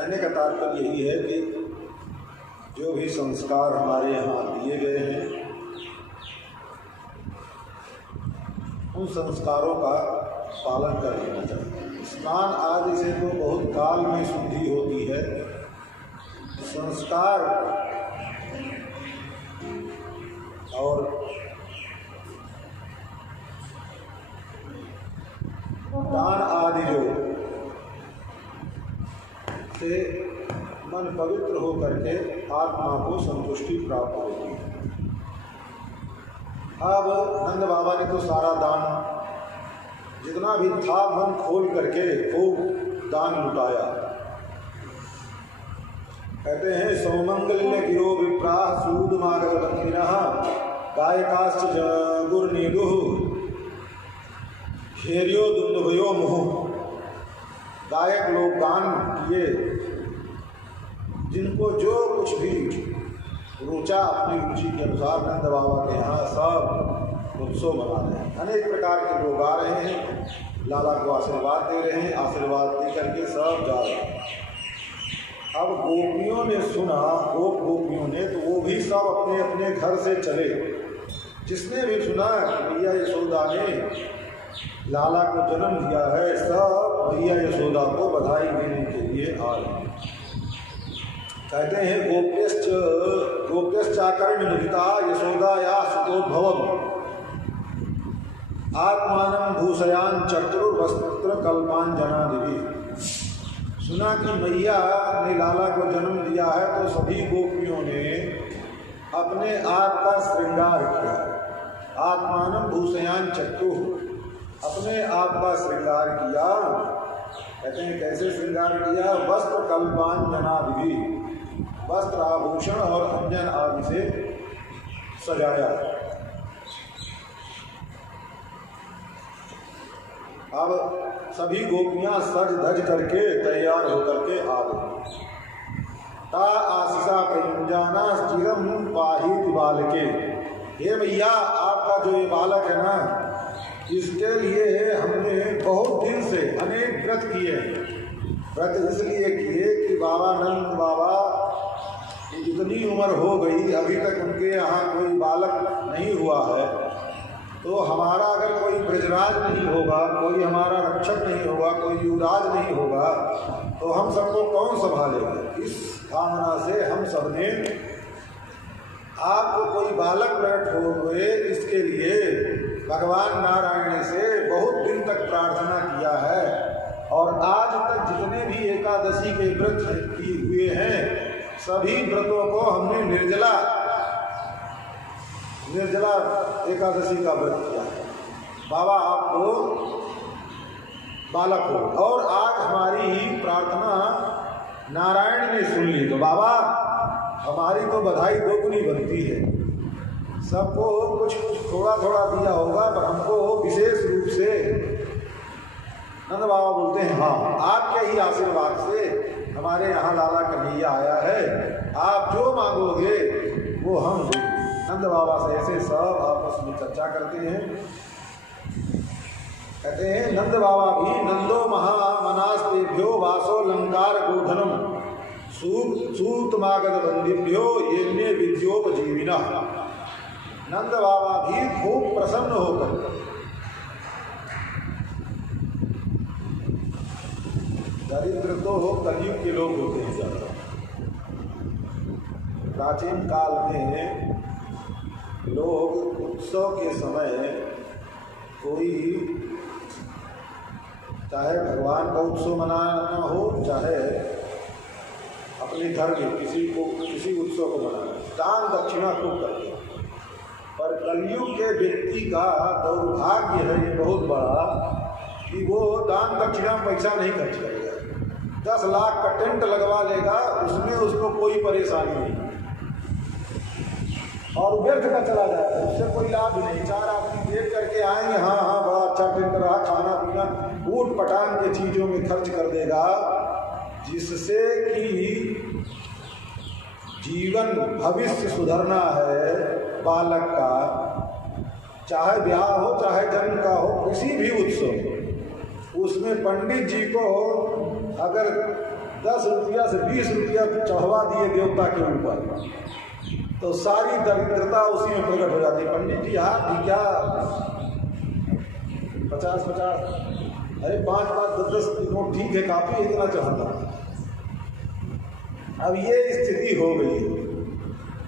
कहने का तात्पर्य यही है कि जो भी संस्कार हमारे यहाँ दिए गए हैं उन संस्कारों का पालन कर लेना चाहिए। स्नान आदि से तो बहुत काल में शुद्धि होती है, संस्कार और दान आदि जो से मन पवित्र हो करके आत्मा को संतुष्टि प्राप्त होती है। अब नंद बाबा ने तो सारा दान जितना भी था मन खोल करके खूब दान लुटाया। कहते हैं सौमंगल्य गिरो विप्राह सूदमागत बंदिनः गायकाश्च गुरुनीदुः खेर्यो दुंदुभयो मुहुः। गायक लोग गान किए, जिनको जो कुछ भी रुचा अपनी रुचि के अनुसार नंद बाबा के यहाँ सब उत्सव मना रहे हैं। अनेक प्रकार के लोग आ रहे हैं, लाला को आशीर्वाद दे रहे हैं, आशीर्वाद दे करके सब जा रहे हैं। अब गोपियों ने सुना, गोपियों ने, तो वो भी सब अपने अपने घर से चले। जिसने भी सुना कि भैया यशोदा ने लाला को जन्म दिया है, सब भैया यशोदा को बधाई देने के लिए आ रहे हैं। कहते हैं गोप्यश्चाकर्ण मुदिता यशोदाया सुतोद्भवम् आत्मानं भूषयान चतुर्वस्त्र कल्पांजनादिभिः। सुना कि मैया ने लाला को जन्म दिया है तो सभी गोपियों ने अपने आप का श्रृंगार किया। आत्मानं भूषयान चतुः, अपने आप का श्रृंगार किया। कहते हैं कैसे श्रृंगार किया? वस्त्र कल्पांजनादिभिः, वस्त्र आभूषण और अंजन आदि से सजाया। अब सभी गोपियां सज धज करके तैयार होकर के आ गई। ता आशीषा प्रयुंजाना चिरम पाहित बालके। हे भैया, आपका जो ये बालक है ना, इसके लिए हमने बहुत दिन से अनेक व्रत किए। व्रत इसलिए किए कि बाबा नंद बाबा इतनी उम्र हो गई, अभी तक उनके यहाँ कोई बालक नहीं हुआ है, तो हमारा अगर कोई ब्रजराज नहीं होगा, कोई हमारा रक्षक नहीं होगा, कोई युवराज नहीं होगा, तो हम सबको कौन संभालेगा? इस कामना से हम सबने आपको कोई बालक प्रकट हो गए, इसके लिए भगवान नारायण से बहुत दिन तक प्रार्थना किया है। और आज तक जितने भी एकादशी के व्रत किए हुए हैं, सभी व्रतों को हमने निर्जला एकादशी का व्रत किया है। बाबा आपको बालक हो, और आज हमारी प्रार्थना नारायण ने सुन ली, तो बाबा हमारी तो बधाई दोगुनी बनती है। सबको कुछ थोड़ा थोड़ा दिया होगा, पर हमको विशेष रूप से नंद बाबा बोलते हैं हाँ, आपके ही आशीर्वाद से हमारे यहाँ लाला कन्हैया आया है, आप जो मांगोगे वो हम देंगे। नंद बाबा से ऐसे सब आपस में चर्चा करते हैं। कहते हैं नंद बाबा भी नंदो महामनास्तेभ्यो वासो लंकार गोधनम सूतमागत बंदिभ्यो येन्ये विद्योपजीविना। नंद बाबा भी खूब प्रसन्न होकर दरिद्र तो कलयुग के लोग होते हैं ज़्यादा। प्राचीन काल में लोग उत्सव के समय कोई चाहे भगवान का उत्सव मनाना हो, चाहे अपने घर में किसी उत्सव को मनाना, दान दक्षिणा खूब करते हैं। पर कलयुग के व्यक्ति का दुर्भाग्य है ये बहुत बड़ा कि वो दान दक्षिणा पैसा नहीं खर्च करेगा। 10 लाख का टेंट लगवा लेगा, उसमें उसको कोई परेशानी नहीं और व्यर्थ का चला जाएगा, उससे कोई लाभ नहीं। 4 आदमी देख करके आएंगे, हाँ हाँ बड़ा अच्छा टेंट रहा, खाना पीना ऊट पटांग के चीज़ों में खर्च कर देगा, जिससे कि जीवन भविष्य सुधरना है बालक का, चाहे ब्याह हो चाहे जन्म का हो, किसी भी उत्सव उसमें पंडित जी को अगर 10 रुपया से 20 रुपया चढ़वा दिए देवता के ऊपर, तो सारी दरिद्रता उसी में प्रकट हो जाती है। पंडित जी आप भी क्या 50-50, अरे 5-5, 10-10 नोट ठीक है, काफी इतना चढ़ाता। अब ये स्थिति हो गई।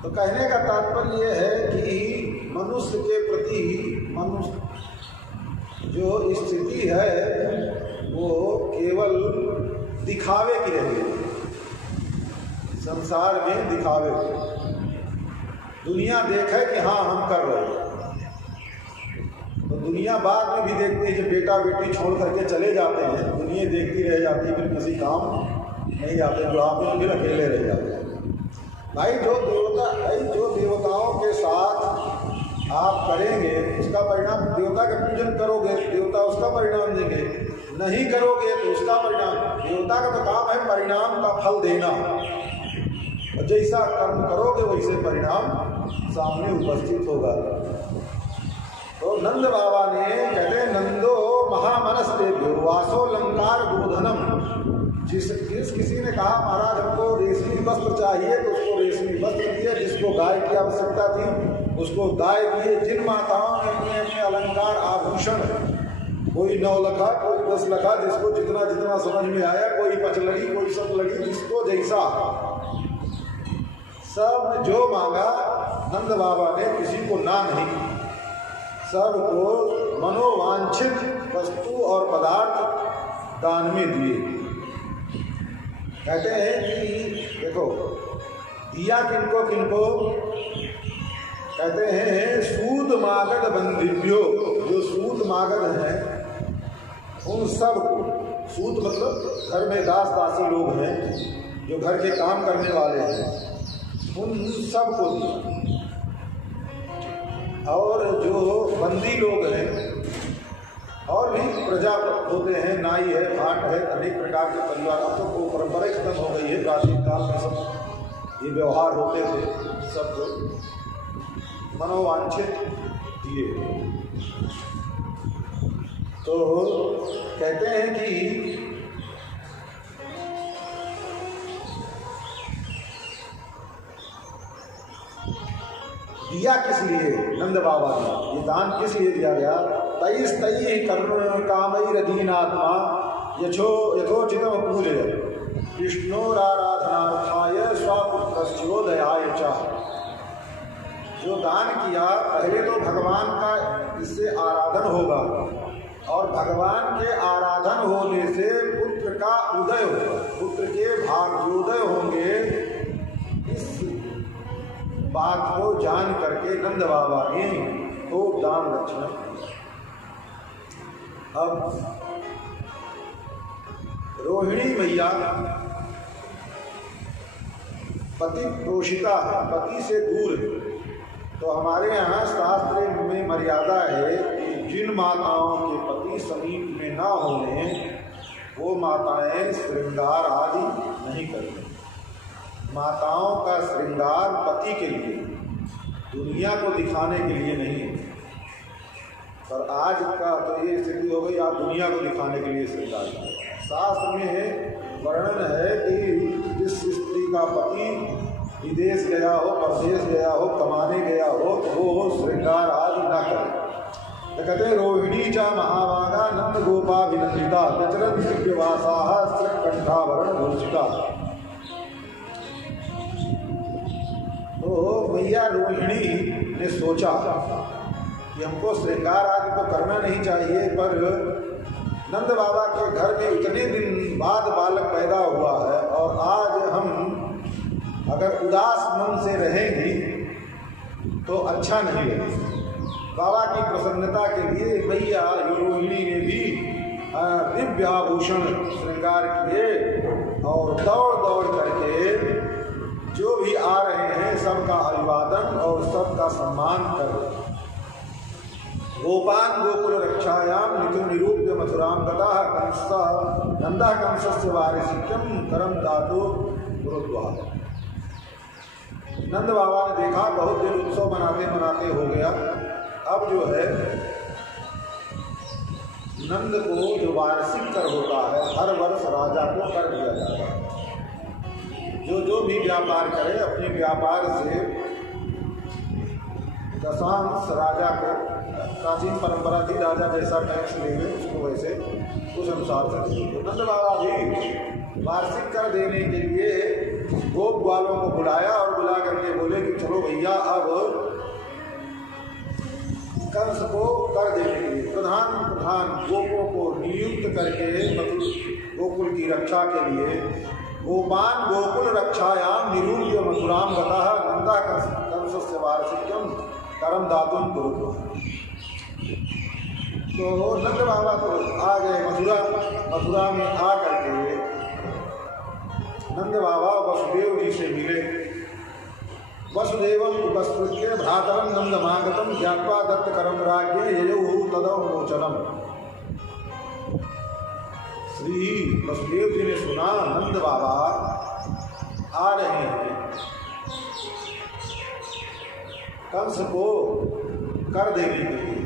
तो कहने का तात्पर्य ये है कि मनुष्य के प्रति मनुष्य जो स्थिति है वो केवल दिखावे की रह गई, संसार में दिखावे की। दुनिया देखे कि हाँ हम कर रहे हैं, तो दुनिया बाद में भी देखती है। जब बेटा बेटी छोड़ करके चले जाते हैं, दुनिया देखती रह जाती है, फिर किसी काम नहीं जाते, बुढ़ापे में फिर अकेले रह जाते हैं। भाई जो देवताओं के साथ आप करेंगे उसका परिणाम, देवता का पूजन करोगे देवता उसका परिणाम देंगे, नहीं करोगे तो उसका परिणाम। देवता का तो काम है परिणाम का फल देना, और जैसा कर्म करोगे वैसे परिणाम सामने उपस्थित होगा। तो नंद बाबा ने कहते नंदो महामनस्ते वासो लंकार गोधनम। जिस किसी ने कहा महाराज हमको रेशमी वस्त्र चाहिए तो उसको रेशमी वस्त्र दिए, जिसको गाय की आवश्यकता थी उसको गाय दिए। जिन माताओं ने अपने अपने अलंकार आभूषण, कोई 9 लखा कोई 10 लखा, जिसको जितना जितना समझ में आया, कोई 5 लगी कोई 7 लगी, जिसको जैसा सब जो मांगा नंद बाबा ने किसी को ना नहीं, सबको मनोवांछित वस्तु और पदार्थ दान में दिए। कहते हैं कि देखो दिया किनको किनको कहते हैं, सूद मागध बंदिव्यो, जो सूद मागध हैं उन सब को, सूद मतलब घर में दास दासी लोग हैं जो घर के काम करने वाले हैं, उन सब को दिया। और जो बंदी लोग हैं और भी प्रजा होते हैं, नाई है, भाट है, अनेक प्रकार के परिवार, अब तो वो परंपरा खत्म हो गई है। प्राचीन काल में सब ये व्यवहार होते थे, सबको मनोवांछित दिए। तो कहते हैं कि दिया किस लिए नंद बाबा ने, ये दान किस लिए दिया गया? तईस तई कर्म कामई रदीनात्मा यथोचितम पूजय कृष्णोराराधनार्थाय स्वापुत्रस्योदयाय च। जो दान किया पहले तो भगवान का इससे आराधन होगा, और भगवान के आराधन होने से पुत्र का उदय होगा, पुत्र के भाग्योदय होंगे। इस बात को जान करके नंद बाबा ने खूब दान दक्षिणा। अब रोहिणी मैया पति पोषिता है, पति से दूर है, तो हमारे यहाँ शास्त्र में मर्यादा है कि जिन माताओं के पति समीप में ना होने वो माताएं श्रृंगार आदि नहीं करती। माताओं का श्रृंगार पति के लिए, दुनिया को दिखाने के लिए नहीं है। पर आज का तो ये स्थिति हो गई, आप दुनिया को दिखाने के लिए श्रृंगार करें। शास्त्र में वर्णन है कि जिस स्त्री का पति विदेश गया हो, परदेश गया हो, कमाने गया हो, तो वो श्रृंगार आदि ना करे। तो कहते हैं रोहिणी चा महाभागा नंद गोपाभिनंदिता व्यचरन दिव्यवासा श्रकंठाभरण भूषिता। तो मैया रोहिणी ने सोचा कि हमको श्रृंगार आदि तो करना नहीं चाहिए, पर नंद बाबा के घर में इतने दिन बाद बालक पैदा हुआ है, और आज हम अगर उदास मन से रहेंगी तो अच्छा नहीं लगेगा। बाबा की प्रसन्नता के लिए मैया रोहिणी ने भी दिव्य आभूषण श्रृंगार किए, और दौड़ दौड़ करके जो भी आ रहे हैं सबका अभिवादन और सबका सम्मान कर। गोपान गोकुल रक्षायाम नितुम निरूप्य मथुराम गता कंसा नंदा कंसस्य वारिसिक्यम करम दातु गुरुद्वार। नंद बाबा ने देखा बहुत दिन उत्सव मनाते मनाते हो गया, अब जो है नंद को जो वार्षिक कर होता है, हर वर्ष राजा को कर दिया जाता है। जो भी व्यापार करे अपने व्यापार से दशांश राजा को, प्राचीन परंपरा थी, राजा जैसा टैक्स लेंगे उसको वैसे उस अनुसार से। तो नंद बाबा भी वार्षिक कर देने के लिए गोप वालों को बुलाया और बुला करके बोले कि चलो भैया अब कंस को कर देने के लिए प्रधान गोपों को नियुक्त करके गोकुल की रक्षा के लिए गोपान गोकुल रक्षायाम निरूप्य मथुराम गतः नंदा कंस से वार्षिकम करम दातुम कुरु। तो नंद बाबा तो आ गए मथुरा में आ करके नंद बाबा वसुदेव जी से मिले। वसुदेवम उपस्कृत्य भ्रातरम नंदमागतम ज्ञात्वा दत्तकरम राज्ञे ययौ तदवमोचनम। श्री वसुदेव जी ने सुना नंद बाबा आ रहे हैं, कंस को कर देने के लिए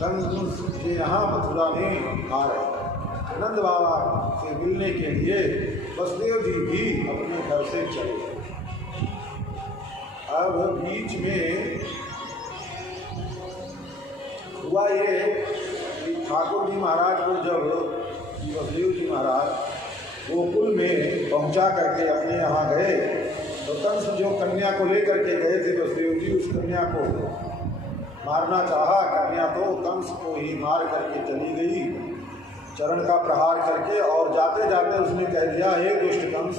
कंस के यहाँ मथुरा में आ रहे हैं। नंद बाबा से मिलने के लिए वसुदेव जी भी अपने घर से चले। अब बीच में हुआ ये कि ठाकुर जी महाराज को जब वसुदेव जी महाराज गोकुल में पहुंचा करके अपने यहाँ गए तो कंस जो कन्या को लेकर के गए थे वसुदेव जी, उस कन्या को मारना चाहा। कन्या तो कंस को ही मार करके चली गई, चरण का प्रहार करके। और जाते जाते उसने कह दिया, हे दुष्ट कंस,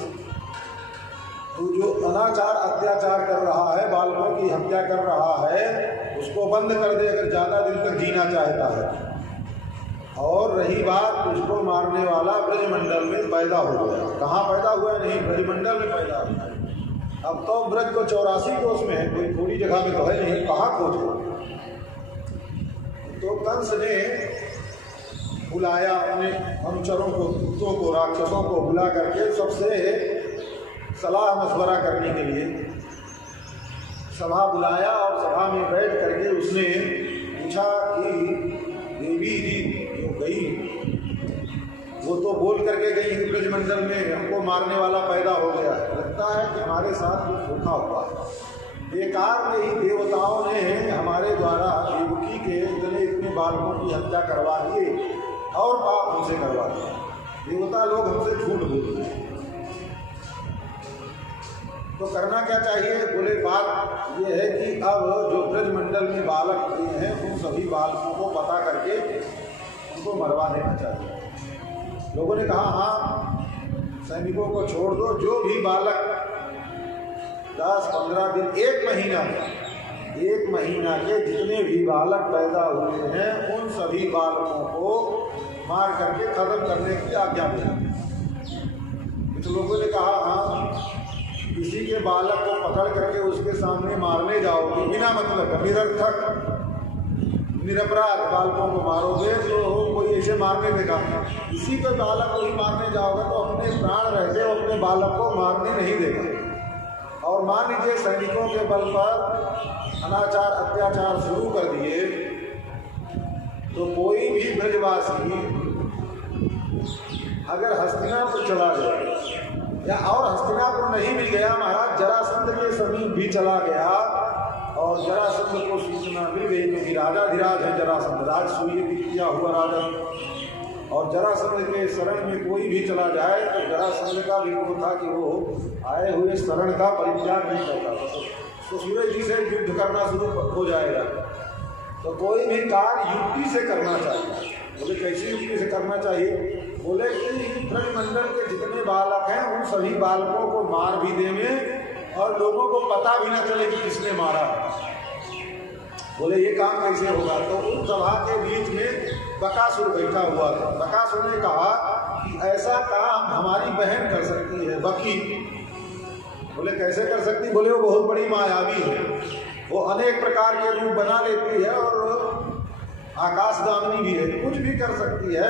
तू जो अनाचार अत्याचार कर रहा है, बालकों की हत्या कर रहा है, उसको बंद कर दे अगर ज़्यादा दिन तक जीना चाहता है। और रही बात तुझको मारने वाला ब्रजमंडल में पैदा हो गया। कहाँ पैदा हुआ है? नहीं, ब्रजमंडल में पैदा हुआ है। अब तो ब्रज को 84 कोस में है, कोई थोड़ी जगह में तो है नहीं, कहाँ खोजो। तो कंस ने बुलाया अपने अनुचरों को, दूतों को, राक्षसों को बुला करके सबसे सलाह मशवरा करने के लिए सभा बुलाया। और सभा में बैठ करके उसने पूछा कि देवी जी जो गई वो तो बोल करके गई ब्रजमंडल में हमको मारने वाला पैदा हो गया, लगता है कि हमारे साथ कुछ धोखा हुआ। बेकार में ही देवताओं ने हमारे द्वारा देवकी के इतने बालकों की हत्या करवा दी और पाप हमसे करवा दिया। देवता लोग हमसे झूठ बोलते हैं, तो करना क्या चाहिए? बोले बात ये है कि अब जो ब्रजमंडल में बालक हुए हैं उन सभी बालकों को पता करके उनको मरवा देना चाहिए। लोगों ने कहा हाँ, सैनिकों को छोड़ दो, जो भी बालक 10-15 दिन, 1 महीना के जितने भी बालक पैदा हुए हैं उन सभी बालकों को मार करके खत्म करने की आज्ञा दी। कुछ लोगों ने कहा हाँ, किसी के बालक को पकड़ करके उसके सामने मारने जाओगे बिना मतलब निरर्थक निरपराध बालकों को मारोगे तो कोई ऐसे मारने देगा। इसी के बालक को ही मारने जाओगे तो अपने प्राण रहते हो अपने बालक को मारने नहीं देगा। और मान लीजिए सैनिकों के बल पर अनाचार अत्याचार शुरू कर दिए तो कोई भी ब्रजवासी अगर हस्तिनापुर चला गया या और हस्तिनापुर नहीं भी गया, महाराज जरासंध के समीप भी चला गया और जरासंध को सूचना मिल गई क्योंकि राजाधिराज है जरासंध, राजसूय भी किया हुआ राजा। और जरासंध के शरण में कोई भी चला जाए तो जरासंध का भी वो था कि वो आए हुए शरण का परित्याग नहीं करता, तो सूर्य जी से युद्ध करना शुरू हो जाएगा। तो कोई भी कार्य युक्ति से करना चाहिए। बोले कैसी युक्ति से करना चाहिए? बोले कि ब्रजमंडल के जितने बालक हैं उन सभी बालकों को मार भी देंगे और लोगों को पता भी ना चले कि किसने मारा। बोले ये काम कैसे होगा? तो उस सभा के बीच में बकासुर बैठा हुआ था। बकासुर ने कहा कि ऐसा काम हमारी बहन कर सकती है, बकी। बोले कैसे कर सकती? बोले वो बहुत बड़ी मायावी है, वो अनेक प्रकार के रूप बना लेती है और आकाशगामिनी भी है, कुछ भी कर सकती है।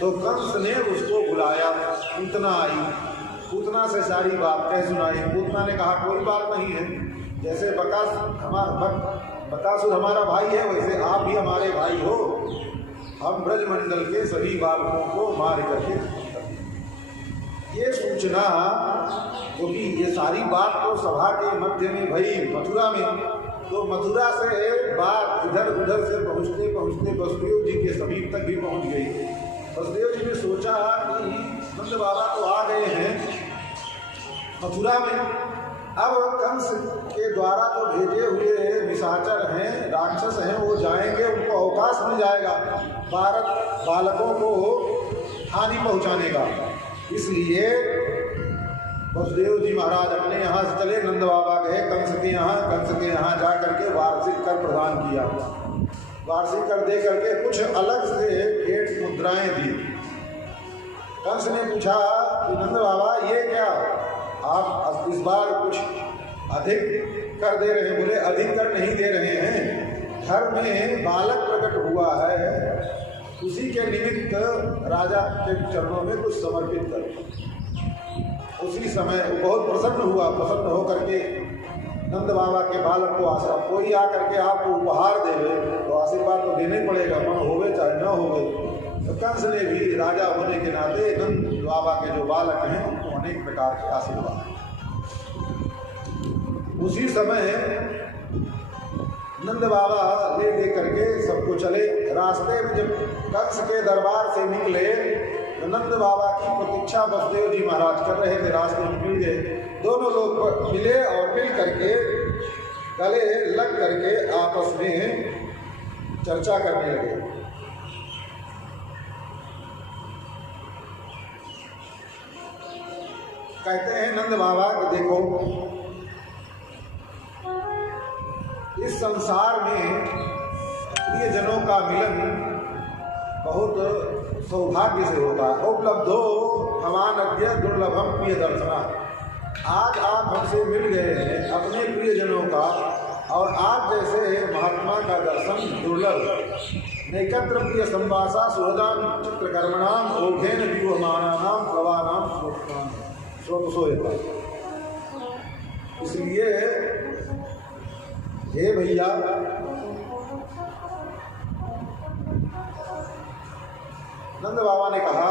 तो कंस ने उसको बुलाया, पूतना आई, पूतना से सारी बात कह सुनाई। पूतना ने कहा कोई बात नहीं है, जैसे बकासुर हमारा भाई है वैसे आप भी हमारे भाई हो, हम ब्रजमंडल के सभी बालकों को मार करके ये सूचना, क्योंकि ये सारी बात तो सभा के मध्य में भई मथुरा में, तो मथुरा से बात इधर उधर से पहुँचते पहुँचते वसुदेव जी के समीप तक भी पहुँच गई। वसुदेव जी ने सोचा कि नंद बाबा तो आ गए हैं मथुरा में, अब कंस के द्वारा जो भेजे हुए निशाचर हैं, राक्षस हैं, वो जाएंगे, उनको अवकाश मिल जाएगा बालकों को हानि पहुंचाने का। इसलिए वसुदेव जी महाराज अपने यहाँ से चले, नंद बाबा गए कंस के यहाँ जा करके वार्षिक कर प्रदान किया। वार्षिक कर दे करके कुछ अलग से भेंट मुद्राएं दी। कंस ने पूछा कि नंद बाबा ये क्या, आप इस बार कुछ अधिक कर दे रहे हैं? बोले अधिक कर नहीं दे रहे हैं, घर में बालक प्रकट हुआ है, उसी के निमित्त राजा के चरणों में कुछ समर्पित करो। उसी समय वो बहुत प्रसन्न हुआ। प्रसन्न होकर के नंद बाबा के बालक को आशीर्वाद, कोई आकर के आपको उपहार देवे तो आशीर्वाद तो देना ही पड़ेगा, मन होवे चाहे न होवे। तो कंस ने भी राजा होने के नाते नंद बाबा के जो बालक हैं उनको अनेक प्रकार के आशीर्वाद। उसी समय नंद बाबा ले करके सबको चले। रास्ते में जब कंस के दरबार से निकले तो नंद बाबा की प्रतीक्षा वसुदेव जी महाराज कर रहे थे। रास्ते में मिल गए, दोनों लोग मिले और मिल करके गले लग करके आपस में चर्चा करने लगे। कहते हैं नंद बाबा कि देखो, इस संसार में प्रियजनों का मिलन बहुत सौभाग्य से होता है। उपलब्धो हमानद्य दुर्लभम प्रिय दर्शना। आज आप हमसे मिल गए हैं अपने प्रियजनों का, और आप जैसे महात्मा का दर्शन दुर्लभ। नैकत्र प्रिय संवासा सुहृदान चित्रकर्मणाम ओघेन व्यूहमानानाम प्रवानाम स्वतसोयता। इसलिए हे भैया, नंद बाबा ने कहा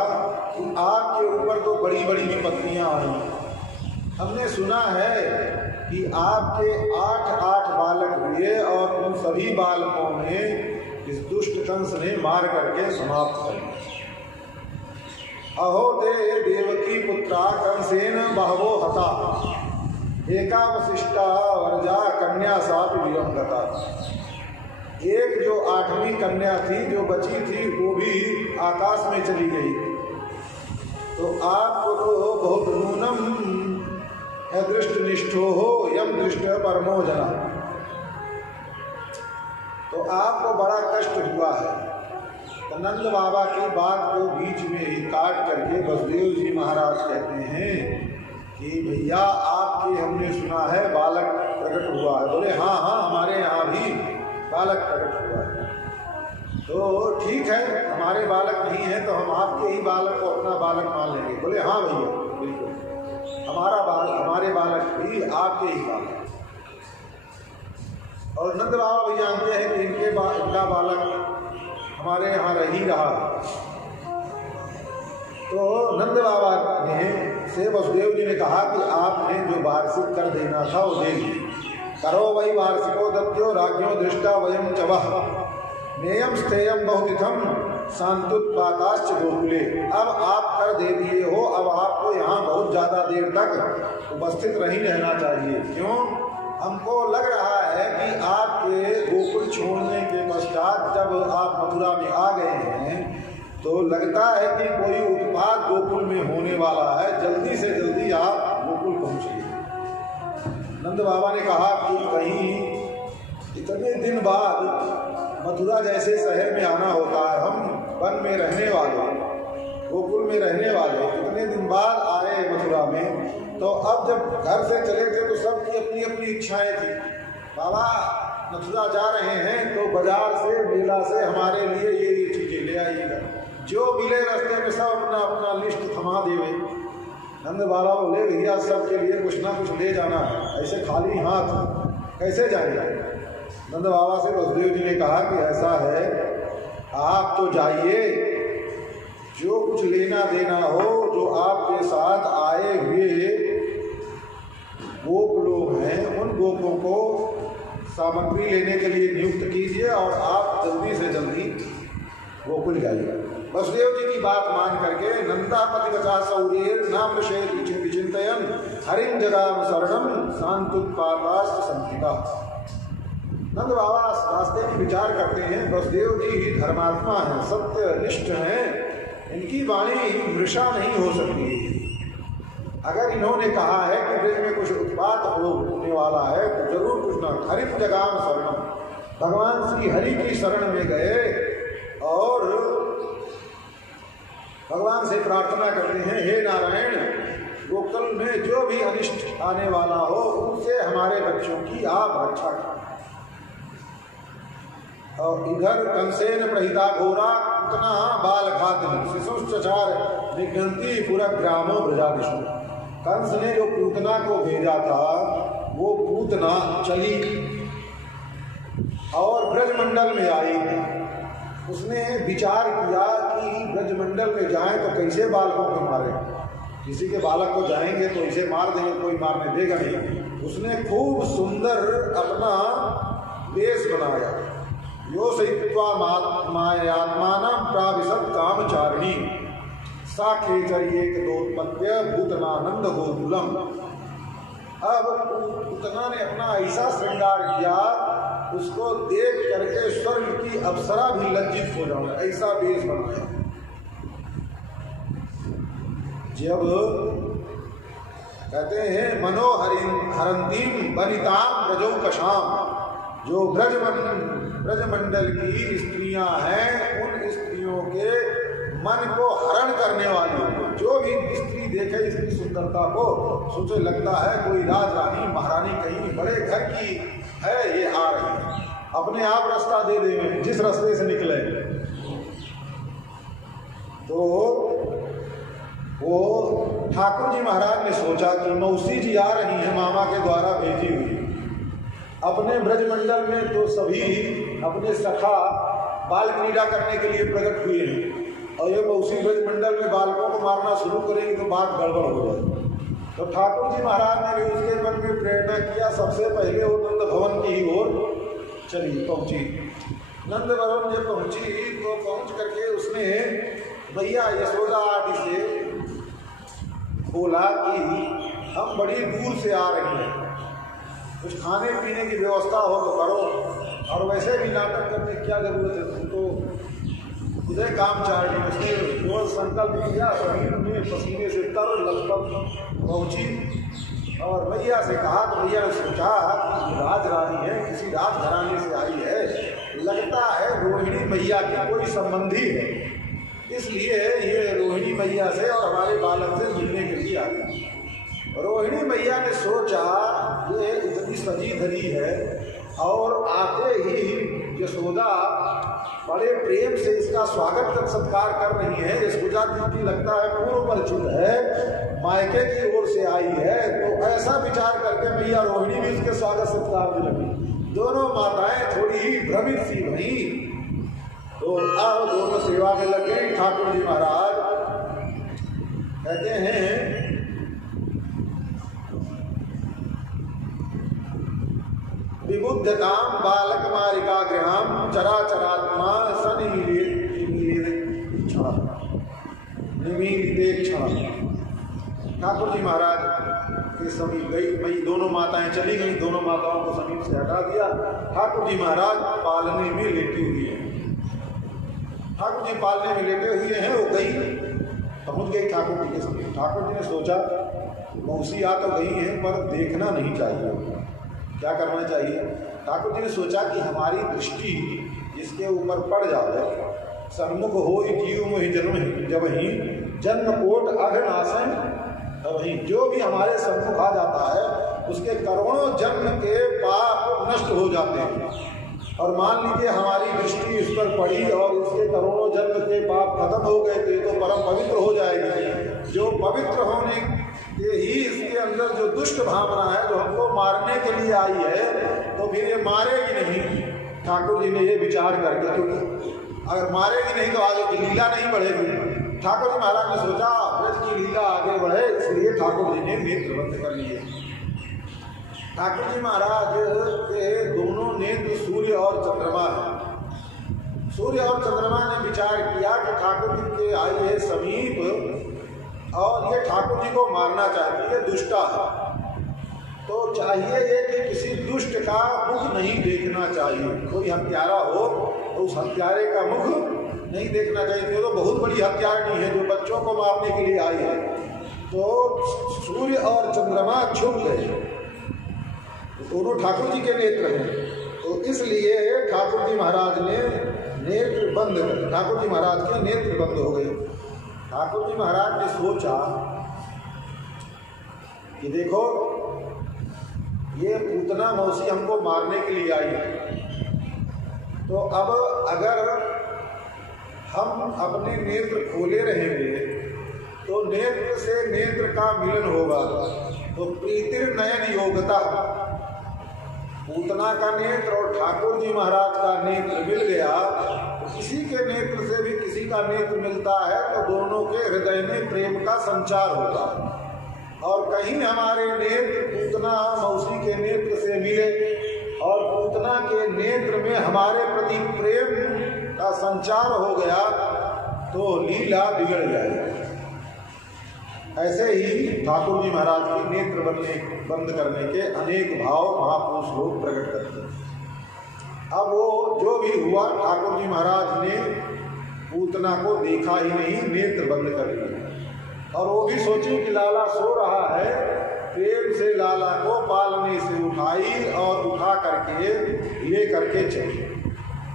कि आपके ऊपर तो बड़ी बड़ी विपत्तियां आई। हमने सुना है कि आपके 8 बालक हुए और उन सभी बालकों ने इस दुष्ट कंस ने मार करके समाप्त कर दिया। अहो ते देवकी पुत्रा कंसेन बहवो हता, एका वशिष्ठा वर्जा कन्या साप विरंगता। एक जो 8वीं कन्या थी जो बची थी वो भी आकाश में चली गई। तो आपको तो बहुत नूनम है दृष्ट निष्ठो हो यम दृष्ट परमो जना। तो आपको बड़ा कष्ट हुआ है। तो नंद बाबा की बात को बीच में ही काट करके वसुदेव जी महाराज कहते हैं कि भैया आपके हमने सुना है बालक प्रकट हुआ है। बोले हाँ हाँ, हमारे यहाँ भी बालक प्रकट हुआ है। तो ठीक है, हमारे बालक नहीं है तो हम आपके ही बालक को अपना बालक मान लेंगे। बोले हाँ भैया बिल्कुल, हमारे बालक भी आपके ही बालक। और नंद बाबा भी जानते हैं कि इनका बालक हमारे यहाँ रह ही रहा। तो नंद बाबा ने से वसुदेव जी ने कहा कि आपने जो वार्षिक कर देना था वो दे दी। करो वही वार्षिको दत्यो राज्यो दृष्टा वयम चवह नेयम स्थेयम बहुतिथम शांतुत्पाताश्च गोकुले। अब आप कर दे दिए हो, अब आपको यहाँ बहुत ज़्यादा देर तक उपस्थित नहीं रहना चाहिए। क्यों? हमको लग रहा है कि आपके गोकुल छोड़ने के पश्चात जब आप मथुरा में आ गए हैं तो लगता है कि कोई उत्पात गोकुल में होने वाला है, जल्दी से जल्दी आप गोकुल पहुँचिए। नंद बाबा ने कहा कि कहीं इतने दिन बाद मथुरा जैसे शहर में आना होता है, हम वन में रहने वाले, गोकुल में रहने वाले इतने दिन बाद आए मथुरा में। तो अब जब घर से चले थे तो सबकी अपनी अपनी इच्छाएं थी। बाबा मथुरा जा रहे हैं तो बाजार से मेला से हमारे लिए ये चीज़ें ले आइएगा। जो मिले रास्ते में सब अपना अपना लिस्ट थमा देवे। नंद बाबा बोले भैया सबके लिए कुछ ना कुछ ले जाना है, ऐसे खाली हाथ कैसे जाएगा। नंद बाबा से वसुदेव जी ने कहा कि ऐसा है, आप तो जाइए, जो कुछ लेना देना हो, जो आपके साथ सामग्री लेने के लिए नियुक्त कीजिए और आप जल्दी से जल्दी गोकुल जाइए। वसुदेव जी की बात मान करके नंदापति बचा सौर्य नाम विचिंतयन हरिम जगाम शरणम शांतुत्पादास्त संहिता। नंद बाबा रास्ते में विचार करते हैं, वसुदेव जी धर्मात्मा हैं, सत्यनिष्ठ हैं, इनकी वाणी मृषा नहीं हो सकती। अगर इन्होंने कहा है कि ब्रज में कुछ उत्पात होने वाला है तो जरूर कुछ न। हरिम जगाम शरणम, भगवान श्री हरि की शरण में गए और भगवान से प्रार्थना करते हैं, हे नारायण, गोकुल में जो भी अनिष्ट आने वाला हो उनसे हमारे बच्चों की आप रक्षा करें। और इधर कंसेन प्रहिता घोरा पूतना बाल घातनी शिशुश्चार निघंती पूरा ग्रामो ब्रजादिशु। कंस ने जो पूतना को भेजा था वो पूतना चली और ब्रजमंडल में आई। उसने विचार किया कि ब्रजमंडल में जाएं तो कैसे बालकों को मारे, किसी के बालक को जाएंगे तो इसे मार देंगे, कोई मारने देगा नहीं। उसने खूब सुंदर अपना वेश बनाया। यो सहित्वा मायात्मानं प्राविशत कामचारिणी सा खेचर्येक दोत्पत्य भूतनानंद गोकुलम। अब पूतना ने अपना ऐसा श्रृंगार किया, उसको देख करके स्वर्ग की अप्सरा भी लज्जित हो जाए, ऐसा वेश बनाया। जब कहते हैं मनोहरंतीम वनिताम ब्रजौकशाम, जो ब्रजमंडल की स्त्रियां हैं उन स्त्रियों के मन को हरण करने वाली, जो भी स्त्री देखे इसकी सुंदरता को सोचे लगता है कोई राजरानी महारानी कहीं बड़े घर की है, ये आ रही है, अपने आप रास्ता दे देंगे जिस रास्ते से निकले। तो वो ठाकुर जी महाराज ने सोचा कि मौसी जी आ रही है मामा के द्वारा भेजी हुई। अपने ब्रजमंडल में तो सभी अपने सखा बाल क्रीड़ा करने के लिए प्रकट हुए हैं और ये मौसी ब्रजमंडल में बालकों को मारना शुरू करेगी तो बात गड़बड़ हो जाएगी। तो ठाकुर जी महाराज ने भी उसके मन में प्रेरणा किया। सबसे पहले वो नंद भवन की ओर चली पहुंची। नंद भवन जब पहुंची तो पहुंच करके उसने भैया यशोदा आदि से बोला कि हम बड़ी दूर से आ रही हैं, कुछ खाने पीने की व्यवस्था हो तो करो, और वैसे भी नाटक करने की क्या जरूरत है, तुम तो खुदे काम चाह रही। उसने केवल संकल्प किया, शरीर में पसीने से तर लथपथ पहुंची और भैया से कहा। तो भैया ने सोचा कि राजरानी है, किसी राजघराने से आई है, लगता है रोहिणी मैया की कोई संबंधी है, इसलिए ये रोहिणी मैया से और हमारे बालक से मिलने के लिए आई। रोहिणी मैया ने सोचा ये इतनी सजी धरी है और आते ही यशोदा बड़े प्रेम से इसका स्वागत सत्कार कर रही है। यशोदा जी लगता है पूर्व परिचित है, मायके की ओर से आई है, तो ऐसा विचार करके मैया रोहिणी भी उसके स्वागत सत्कार में लगी। दोनों माताएं थोड़ी ही भ्रमित सी भई। तो अब दोनों सेवा में लग गए। ठाकुर जी महाराज कहते हैं विबुद्धताम बालक मारिका गृहाम चराचरात्मा निमीलिते क्षण। ठाकुर जी महाराज के समीप गई। वही दोनों माताएं चली गई, दोनों माताओं को समीप से हटा दिया। ठाकुर जी महाराज पालने में लेटी हुई है। ठाकुर जी पालने में लेटे हुए हैं। वो गई, पहुंच गई ठाकुर जी के समीप। ठाकुर जी ने सोचा मौसी आ तो गई है पर देखना नहीं चाहिए, क्या करना चाहिए। ठाकुर जी ने सोचा कि हमारी दृष्टि जिसके ऊपर पड़ जाए, सन्मुख हो जीव मोहि जन्म जब ही जन्म कोट अघनाशन, तभी जो भी हमारे सन्मुख आ जाता है उसके करोड़ों जन्म के पाप नष्ट हो जाते हैं। और मान लीजिए हमारी दृष्टि इस पर पड़ी और इसके करोड़ों जन्म के पाप खत्म हो गए तो परम पवित्र हो जाएगी। जो पवित्र होने के ही इसके अंदर जो दुष्ट भावना है जो हमको मारने के लिए आई है, तो फिर ये मारेगी नहीं। ठाकुर जी ने ये विचार करके, क्योंकि अगर मारेगी नहीं तो आगे की लीला नहीं बढ़ेगी। ठाकुर जी महाराज ने सोचा ब्रज की लीला आगे बढ़े, इसलिए ठाकुर जी ने नेत्र बंद कर लिए। ठाकुर जी महाराज के दोनों नेत्र सूर्य और चंद्रमा हैं। सूर्य और चंद्रमा ने विचार किया कि ठाकुर जी के आई है समीप और ये ठाकुर जी को मारना चाहती है, दुष्टा है। तो चाहिए ये कि किसी दुष्ट का मुख नहीं देखना चाहिए। कोई हत्यारा हो तो उस हत्यारे का मुख नहीं देखना चाहिए। तो बहुत बड़ी हत्यारनी है जो बच्चों को मारने के लिए आई है। तो सूर्य और चंद्रमा छुप गए, दोनों ठाकुर जी के नेत्र हैं। तो इसलिए ठाकुर जी महाराज ने नेत्र बंद कर, ठाकुर जी महाराज के नेत्र बंद हो गए। ठाकुर जी महाराज ने सोचा कि देखो ये पूतना मौसी हमको मारने के लिए आई है, तो अब अगर हम अपने नेत्र खोले रहेंगे तो नेत्र से नेत्र का मिलन होगा, तो प्रीतिर नयन योगता। पूतना का नेत्र और ठाकुर जी महाराज का नेत्र मिल गया तो किसी के नेत्र से भी किसी का नेत्र मिलता है तो दोनों के हृदय में प्रेम का संचार होता है। और कहीं हमारे नेत्र पूतना मौसी के नेत्र से मिले और पूतना के नेत्र में हमारे प्रति प्रेम का संचार हो गया तो लीला बिगड़ जाएगी। ऐसे ही ठाकुर जी महाराज के नेत्र बंद करने के अनेक भाव महापुरुष लोग प्रकट करते हैं। अब वो जो भी हुआ, ठाकुर जी महाराज ने पूतना को देखा ही नहीं, नेत्र बंद कर दिए। और वो भी सोची कि लाला सो रहा है, प्रेम से लाला को पालने से उठाई और उठा करके ले करके चली।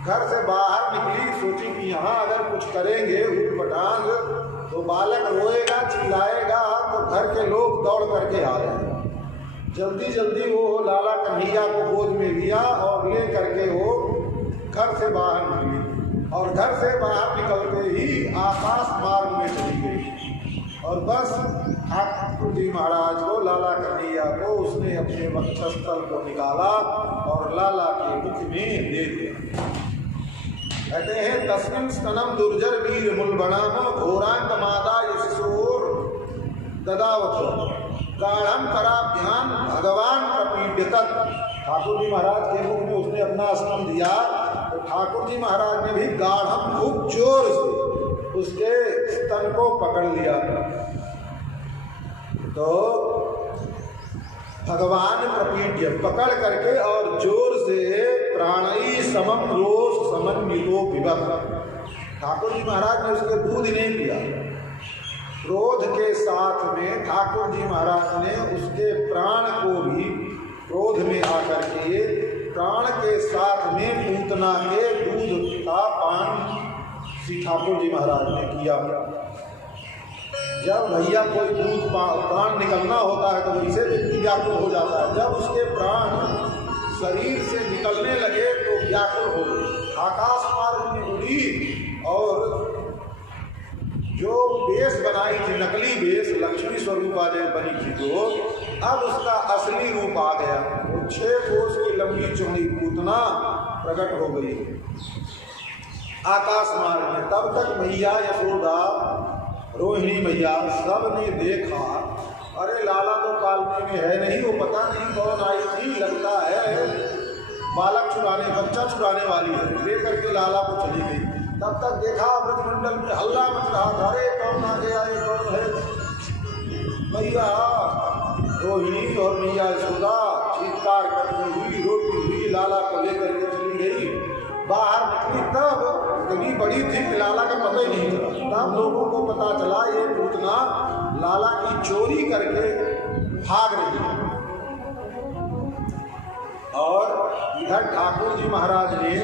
घर से बाहर निकली, सोची कि यहाँ अगर कुछ करेंगे उठपटांग तो बालक रोएगा, चिल्लाएगा, तो घर के लोग दौड़ करके आ जाएंगे। जल्दी जल्दी वो लाला कन्हैया को गोद में लिया और ले करके वो घर से बाहर निकली। और घर से बाहर निकलते ही आकाश मार्ग में चली गई और बस ठाकुर जी महाराज को, लाला कन्हैया को उसने अपने वक्षस्थल को निकाला और लाला के मुख में दे दिया। कहते हैं तस्मिन् स्तनम दुर्जर वीर मूलबणाम घोरांत मादा यशोर ददावत गाढ़म कराभ्याम भगवान प्रपीड्यतत्। ठाकुर जी महाराज के मुख में उसने अपना स्तन दिया तो ठाकुर जी महाराज ने भी गाढ़म खूब जोर से उसके स्तन को पकड़ लिया। तो भगवान प्रपीड्य पकड़ करके और जोर से प्राणी समम रोष समन्वितो पिबत। ठाकुर जी महाराज ने उसके दूध नहीं पिया, क्रोध के साथ में ठाकुर जी महाराज ने उसके प्राण को भी क्रोध में आकर के प्राण के साथ में पूतना के दूध का पान श्री ठाकुर जी महाराज ने किया। जब भैया कोई दूध प्राण निकलना होता है तो वैसे व्यक्ति व्याकुल हो जाता है। जब उसके प्राण शरीर से निकलने लगे तो व्याकुल हो गए, आकाश मार्ग में उड़ी और जो बेस बनाई थी, नकली बेस, लक्ष्मी स्वरूपा जब बनी थी, तो अब उसका असली रूप आ गया। वो 6 कोस की लंबी चौड़ी पूतना प्रकट हो गई आकाश मार्ग में। तब तक मैया यशोदा, रोहिणी मैया सब ने देखा, अरे लाला तो पालने में है नहीं, वो पता नहीं कौन आई थी, लगता है बालक चुराने, बच्चा चुराने वाली है, ले करके लाला को चली गई। तब तक देखा ब्रजमंडल में हल्ला मच रहा था, अरे कौन आ गया, ये कौन है। मैया रोहिणी और मैया यशोदा चीत्कार करती हुई रोती हुई लाला को लेकर के चली गई। बाहर निकली तब इतनी बड़ी थी कि लाला का पता ही नहीं चला। तब लोगों को पता चला ये पूतना लाला की चोरी करके भाग रही है। और इधर ठाकुर जी महाराज ने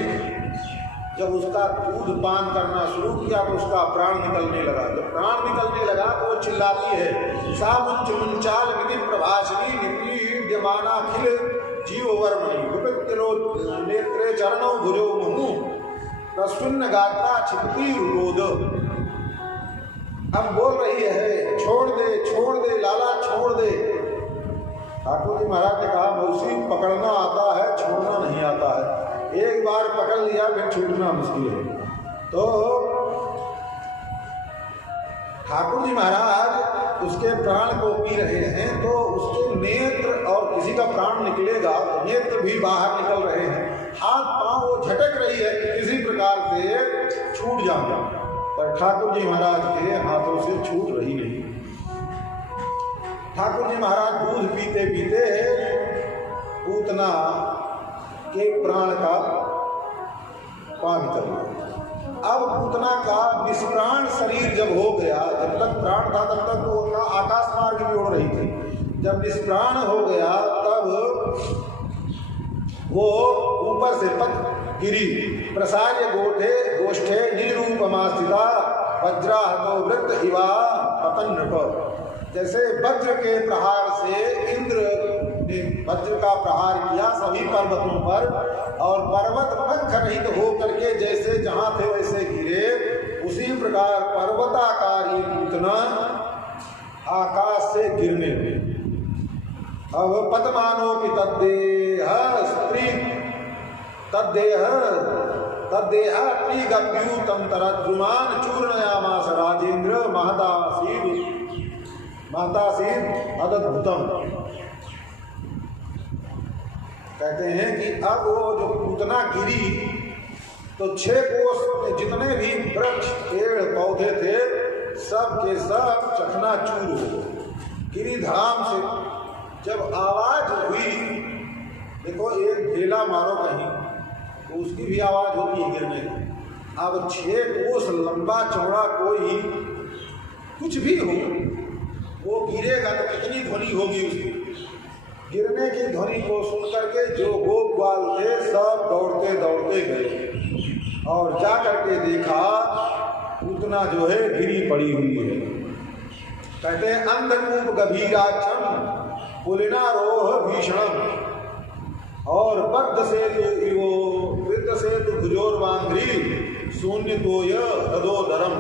जब उसका दूध पान करना शुरू किया तो उसका प्राण निकलने लगा। जब प्राण निकलने लगा तो वो चिल्लाती है, सा मुंच मुंचाल निधि प्रभाषणी निपीड्यमाना खिल जीव वर्मणि विपित्रो नेत्रे चरणों भुजो मुहु प्रस्फुन्न गात्रा छिपती रोद। अब बोल रही है, छोड़ दे लाला, छोड़ दे। ठाकुर जी महाराज ने कहा, मौसी पकड़ना आता है, छोड़ना नहीं आता है। एक बार पकड़ लिया फिर छूटना मुश्किल है। तो ठाकुर जी महाराज उसके उसके प्राण को पी रहे हैं तो उसके नेत्र, और किसी का प्राण निकलेगा तो नेत्र भी बाहर निकल रहे हैं, हाथ पांव वो झटक रही है कि किसी प्रकार से छूट जाना, पर ठाकुर जी महाराज के हाथों से छूट रही नहीं। ठाकुर जी महाराज दूध पीते पीते पूतना के प्राण का पान कर लिया। अब पूतना का निष्प्राण शरीर जब हो गया, जब तक प्राण था तब तक वो अपना आकाश मार्ग में उड़ रही थी, जब निष्प्राण हो गया तब वो ऊपर से पत गिरी। प्रसार्य गोष्ठे निरूपमा स्थिता वज्राहतो वृत्त इवा पतन नृप। जैसे वज्र के प्रहार से इंद्र ने वज्र का प्रहार किया सभी पर्वतों पर, और पर्वत पंख रहित हो करके जैसे जहां थे वैसे गिरे, उसी प्रकार पर्वताकारी पूतना आकाश से गिरने लगे। अब पतमानोपि तद्देह स्त्री तद्देह त्रिगभ्यूतम तरद्रुमान चूर्णयामास राजेंद्र महतासीद अदद्भुतम। कहते हैं कि अब वो जो पूतना गिरी तो 6 कोस में जितने भी वृक्ष पेड़ पौधे थे सब के सब चकनाचूर हो गए। गिरी धाम से जब आवाज हुई, देखो एक ढेला मारो कहीं तो उसकी भी आवाज होती है गिरने की। अब 6 कोस लंबा चौड़ा कोई कुछ भी हो वो गिरेगा तो कितनी ध्वनि होगी उसकी। गिरने की ध्वनि को सुन करके जो गोप ग्वाल थे सब दौड़ते दौड़ते गए और जा करके देखा पूतना जो है गिरी पड़ी हुई है। कहते हैं अंधकूप गभीराक्षम पुलिनारोह भीषणम और बद्ध से वृद्ध से भुजोरवांग्री शून्य तोय हृदोदरम।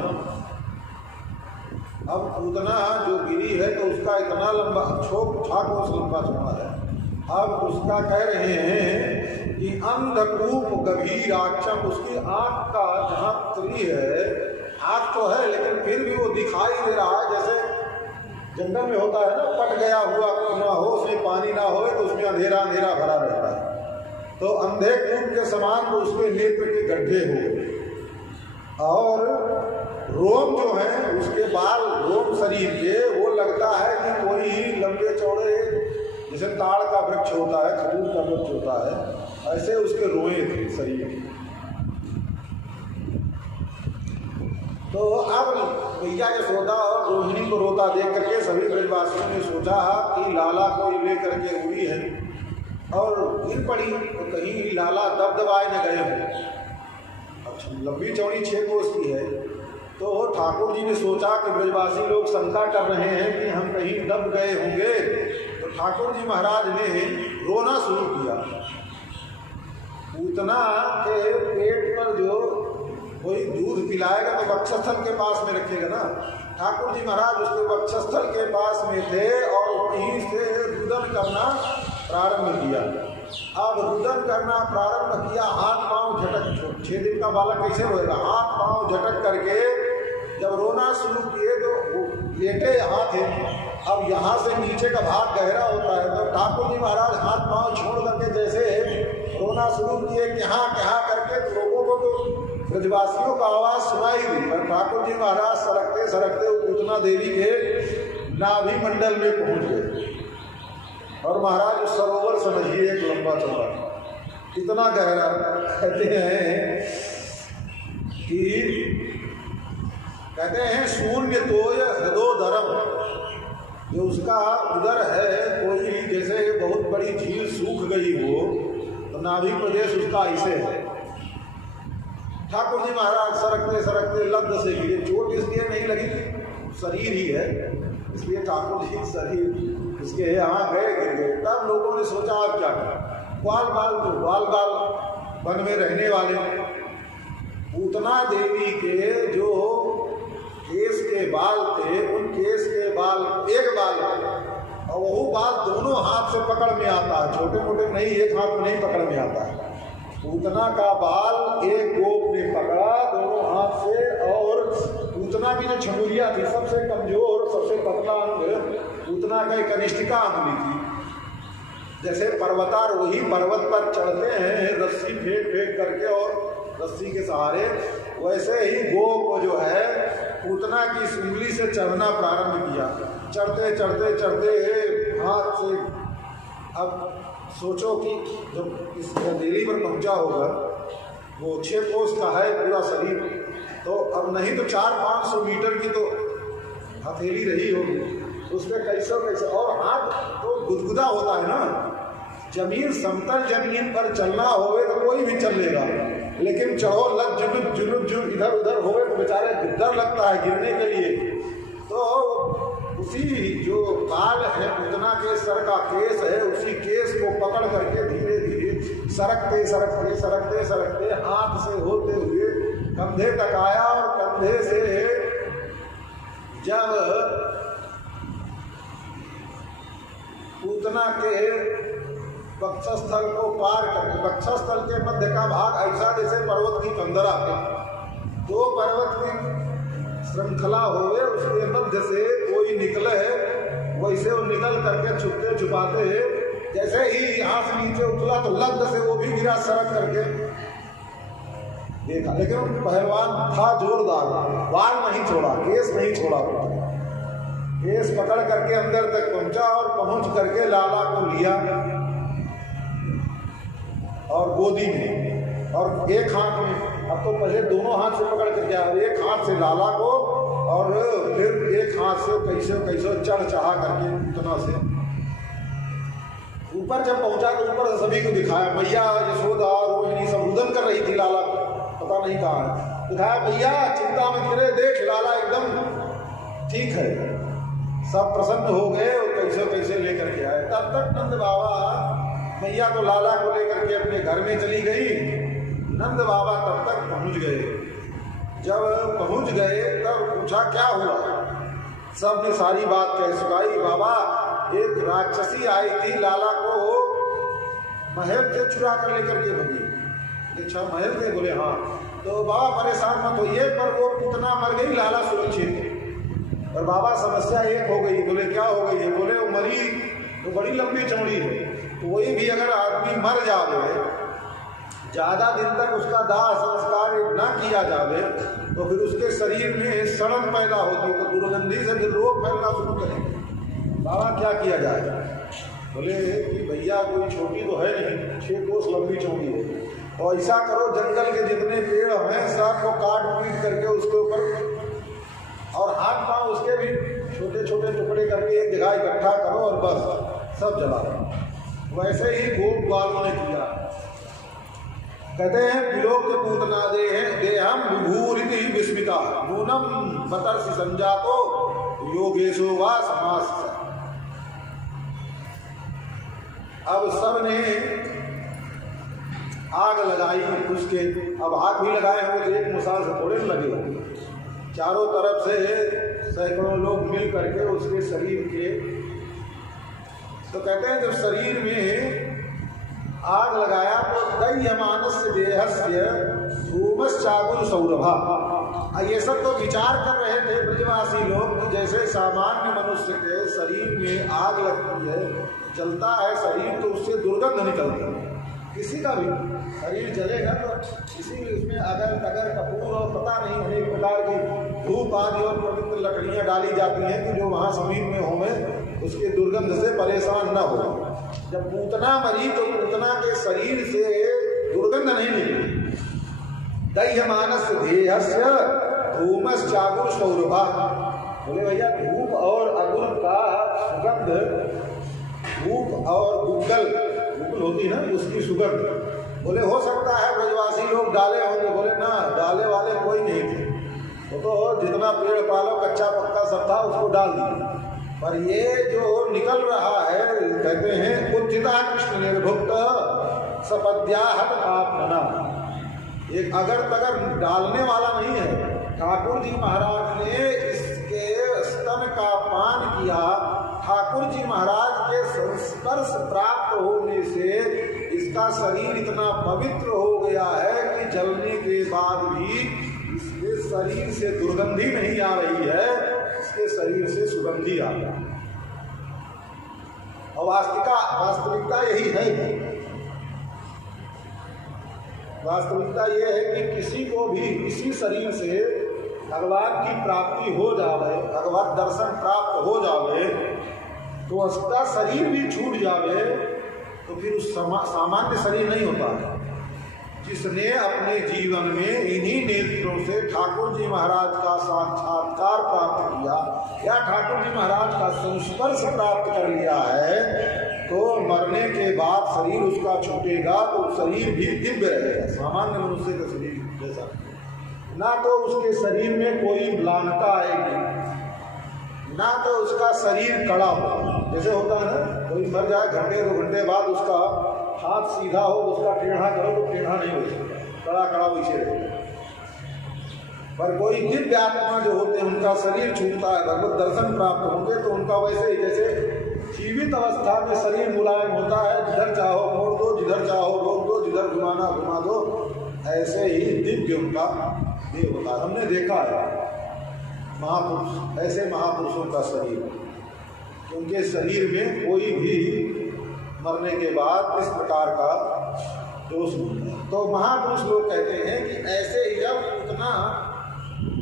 अब पूतना जो गिरी है तो उसका इतना लंबा छाक लंबा चौड़ा है। अब उसका कह रहे हैं कि अंधकूप गभीराक्षम, उसकी आंख का जहाँ त्रि है, आंख तो है लेकिन फिर भी वो दिखाई दे रहा है जैसे जंगल में होता है ना, पट गया हुआ कुआं हो उसमें पानी ना हो तो उसमें अंधेरा अंधेरा भरा रहता है, तो अंधे कूप के समान तो उसमें नेत्र के गड्ढे हो। और रोम जो है उसके बाल, रोम शरीर के वो लगता है कि कोई लंबे चौड़े जैसे ताड़ का वृक्ष होता है, खजूर का वृक्ष होता है, ऐसे उसके रोए थे शरीर के। तो अब मैया यशोदा और रोहिणी को रोता देख करके सभी ब्रजवासियों ने सोचा कि लाला को ले करके हुई है और गिर पड़ी तो कहीं लाला दबदबाए न गए हो। अच्छा लंबी चौड़ी 6 कोस की है तो ठाकुर जी ने सोचा कि ब्रजवासी लोग शंका कर रहे हैं कि हम कहीं दब गए होंगे, तो ठाकुर जी महाराज ने रोना शुरू किया। पूतना के पेट पर जो कोई दूध पिलाएगा तो वक्षस्थल के पास में रखेगा ना, ठाकुर जी महाराज उसके वक्षस्थल के पास में थे और वहीं से रुदन करना प्रारंभ किया। अब रुदन करना प्रारंभ किया, हाथ पांव झटक, 6 दिन का बालक कैसे रोएगा, हाथ पांव झटक करके जब रोना शुरू किए तो लेटे यहाँ थे। अब यहाँ से नीचे का भाग गहरा होता है तो ठाकुर जी महाराज हाथ पांव छोड़ करके जैसे रोना शुरू किए कहाँ कहाँ करके, तो लोगों को तो ब्रजवासियों का आवाज़ सुनाई दी, पर ठाकुर जी महाराज सरकते सरकते पूतना देवी के नाभि मंडल में पहुँच गए। और महाराज उस सरोवर समझिए एक लंबा चौड़ा इतना गहरा, कहते हैं शून्य तोय हृदोदरम, जो उसका उदर है कोई जैसे बहुत बड़ी झील सूख गई हो तो नाभि प्रदेश उसका ऐसे है। ठाकुर जी महाराज सरकते सरकते लब्ध से गिरे, चोट इसलिए नहीं लगी थी, शरीर ही है इसलिए ठाकुर जी शरीर उसके यहाँ गए गिर गए। तब लोगों ने सोचा अब क्या करें, ग्वाल बाल वन में रहने वाले पूतना देवी के जो केस के बाल थे, उन केस के बाल एक बाल और वो बाल दोनों हाथ से पकड़ में आता है, छोटे मोटे नहीं, एक हाथ में नहीं पकड़ में आता है। पूतना का बाल एक गोप ने पकड़ा दोनों हाथ से और पूतना पूतना की जो छमुलिया थी, सबसे कमजोर, सबसे पतला अंग पूतना का एक कनिष्ठिका अंगुली थी। जैसे पर्वतारोही पर्वत पर चढ़ते हैं रस्सी फेंक फेंक करके और रस्सी के सहारे, वैसे ही गोप जो है पूतना की इस उंगली से चढ़ना प्रारंभ किया। चढ़ते चढ़ते चढ़ते हाथ से, अब सोचो कि जब इस हथेली पर पहुंचा होगा, वो 6 कोस का है पूरा शरीर, तो अब नहीं तो 400-500 मीटर की तो हथेली रही होगी, उसमें कैसे और हाथ तो गुदगुदा होता है ना। जमीन समतल जमीन पर चलना होवे तो कोई भी चल लेगा, लेकिन चढ़ो लग जुलुक जुलुक जुल इधर उधर होवे तो बेचारे डर लगता है गिरने के लिए। तो उसी जो बाल है पूतना के सर का केस है, उसी केस को पकड़ करके धीरे धीरे सरकते सरकते सरकते सरकते हाथ से होते हुए कंधे तक आया, और कंधे से जब पूतना के वक्षस्थल को पार करके, वक्षस्थल के मध्य का भाग ऐसा जैसे पर्वत की कंदरा है, दो पर्वत की श्रृंखला होवे, उसके मध्य से कोई निकले, वैसे वो निकल करके छुपते छुपाते जैसे ही यहाँ से नीचे उतला तो लग्न से वो भी गिरा सरक करके देखा। लेकिन पहलवान था जोरदार, बाल नहीं छोड़ा, केस नहीं छोड़ा, केस पकड़ करके अंदर तक पहुंचा और पहुंच करके लाला को लिया और गोदी में, और एक हाथ में, अब तो पहले दोनों हाथ से पकड़ कर गया, एक हाथ से लाला को और फिर एक हाथ से कैसे कैसे चढ़ चढ़ा करके उतना से ऊपर जब पहुंचा तो ऊपर से सभी को दिखाया। मैया यशोदा रोहिणी सब रुदन कर रही थी, लाला पता नहीं कहाँ है, दिखाया भैया चिंता मत करे, देख लाला एकदम ठीक है। सब प्रसन्न हो गए और कैसे कैसे लेकर के आए। तब तक नंद बाबा मैया को लाला को लेकर के अपने घर में चली गई। नंद बाबा तब तक पहुंच गए। जब पहुंच गए तब पूछा क्या हुआ, सब ने सारी बात कह सुनाई। बाबा एक राक्षसी आई थी, लाला को महल से चुरा कर लेकर के भगी। अच्छा महल से? बोले हाँ। तो बाबा परेशान मत होइए, पर वो कितना मर गई, लाला सुरक्षित। और बाबा समस्या एक हो गई। बोले क्या हो गई है? बोले वो मरी तो बड़ी लंबी चौड़ी है, तो वही भी अगर आदमी मर जावे, ज़्यादा दिन तक उसका दाह संस्कार ना किया जावे, तो फिर उसके शरीर में सड़न पैदा होती है, तो दुर्गंधी से फिर रोग फैलना शुरू करेंगे। बाबा क्या किया जाए? बोले कि भैया कोई छोटी तो है नहीं, 6 कोस लंबी चौड़ी है, और ऐसा करो जंगल के जितने पेड़ हैं सब को काट पीट करके उसके ऊपर और हाथ पांव उसके भी छोटे छोटे टुकड़े करके एक जगह इकट्ठा करो और बस सब जला दो। वैसे ही गोप बालों ने किया। कहते हैं विलोक पूतना दे हम विभूरिति विस्मिता नूनम बतर्षि संजातो योगेशो वा समास। अब सब ने आग लगाई उसके। अब आग भी लगाए होंगे तो एक मिसाल से थोड़े लगे, चारों तरफ से सैकड़ों लोग मिल करके उसके शरीर के। तो कहते हैं जब शरीर में आग लगाया तो दह्यमानस्य देहस्य धूमश्चागुल सौरभा। ये सब तो विचार कर रहे थे ब्रजवासी लोग कि जैसे सामान्य मनुष्य के शरीर में आग लगती है, जलता है शरीर, तो उससे दुर्गंध निकलती है। किसी का भी शरीर जलेगा तो किसी भी उसमें अगर तगर कपूर और पता नहीं अनेक प्रकार की धूप आदि और पवित्र लकड़ियाँ डाली जाती हैं कि जो वहाँ समीप में हों उसके दुर्गंध से परेशान न हो। जब पूतना मरी तो पूतना के शरीर से दुर्गंध नहीं निकली। दह्यमानस्य देहस्य धूमश्चागुल सौरभा। बोले भैया धूप और अगुल का सुगंध, धूप और गुग्गल होती ना उसकी सुगंध। बोले हो सकता है ब्रजवासी लोग डाले होंगे। बोले ना, डाले वाले कोई नहीं थे, वो तो जितना पेड़ पालो कच्चा पक्का सब था उसको डाल दिया। पर ये जो निकल रहा है, कहते हैं उचिता कृष्ण निर्भुक्त सपद्याहत आपना। एक अगर तगर डालने वाला नहीं है। ठाकुर जी महाराज ने इसके स्तन का पान किया। ठाकुर जी महाराज के संस्पर्श प्राप्त होने से इसका शरीर इतना पवित्र हो गया है कि जलने के बाद भी इसके शरीर से दुर्गंधी नहीं आ रही है, इसके शरीर से सुगंधी आ रही है। और वास्तविकता यही है। वास्तविकता यह है कि किसी को भी इसी शरीर से भगवान की प्राप्ति हो जावे, भगवत दर्शन प्राप्त हो जावे, तो उसका शरीर भी छूट जावे तो फिर उस सामान्य शरीर नहीं होता है। जिसने अपने जीवन में इन्हीं नेत्रों से ठाकुर जी महाराज का साक्षात्कार प्राप्त किया या ठाकुर जी महाराज का संस्पर्श प्राप्त कर लिया है, तो मरने के बाद शरीर उसका छूटेगा तो शरीर भी दिव्य रहेगा, सामान्य मनुष्य का शरीर जैसा। ना तो उसके शरीर में कोई म्लानता आएगी, ना तो उसका शरीर कड़ा हो। जैसे होता है ना, कोई मर जाए घंटे 2 घंटे बाद उसका हाथ सीधा हो, उसका टेढ़ा करो तो टेढ़ा नहीं हो सकता, कड़ा कड़ा वैसे रहेगा। पर कोई दिव्य आत्मा जो होते हैं उनका शरीर छूटता है, भगवत दर्शन प्राप्त होंगे तो उनका वैसे ही जैसे जीवित अवस्था में शरीर मुलायम होता है, जिधर चाहो मोड़ दो, जिधर चाहो रोक दो, जिधर घुमाना घुमा दो, ऐसे ही दिव्य उनका देह होता है। हमने देखा है महापुरुष, ऐसे महापुरुषों का शरीर, उनके शरीर में कोई भी मरने के बाद इस प्रकार का दोष नहीं है। तो महापुरुष लोग कहते हैं कि ऐसे ही जब उतना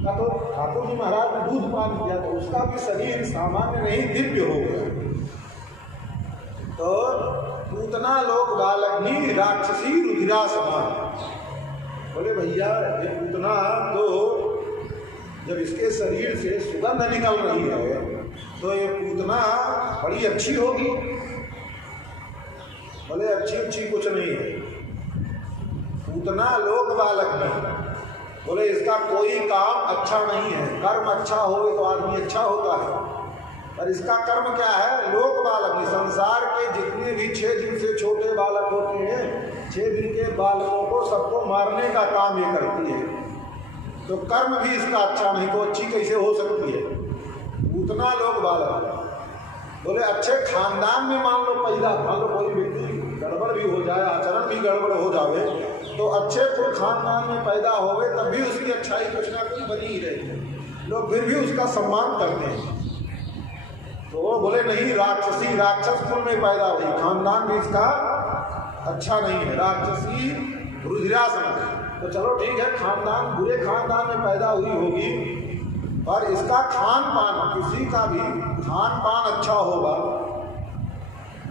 का तो ठाकुर जी महाराज ने दूध पान किया तो उसका भी शरीर सामान्य नहीं दिव्य हो गया। तो उतना लोग बालग्नि राक्षसी रुधिरा समान। बोले भैया ये उतना तो जब इसके शरीर से सुगंध निकल रही है तो ये पूतना बड़ी अच्छी होगी। बोले अच्छी कुछ नहीं है, पूतना लोक बालक नहीं। बोले इसका कोई काम अच्छा नहीं है, कर्म अच्छा हो तो आदमी अच्छा होता है, पर इसका कर्म क्या है? लोक बालक। संसार के जितने भी 6 दिन से छोटे बालक होते हैं, 6 दिन के बालकों को सबको मारने का काम ये करती है। तो कर्म भी इसका अच्छा नहीं तो अच्छी कैसे हो सकती है? उतना लोग बालक। बोले अच्छे खानदान में मान लो पैदा, मान लो कोई व्यक्ति गड़बड़ भी हो जाए, आचरण भी गड़बड़ हो जावे, तो अच्छे कुल खानदान में पैदा होवे तब भी उसकी अच्छाई कुछ ना कुछ बनी ही रहती है, लोग फिर भी उसका सम्मान करते हैं। तो वो बोले नहीं, राक्षसी राक्षस कुल में पैदा हुई, खानदान भी इसका अच्छा नहीं है, राक्षसी रुधिरासन। तो चलो ठीक है, खानदान बुरे खानदान में पैदा हुई होगी, पर इसका खान पान, किसी का भी खान पान अच्छा होगा,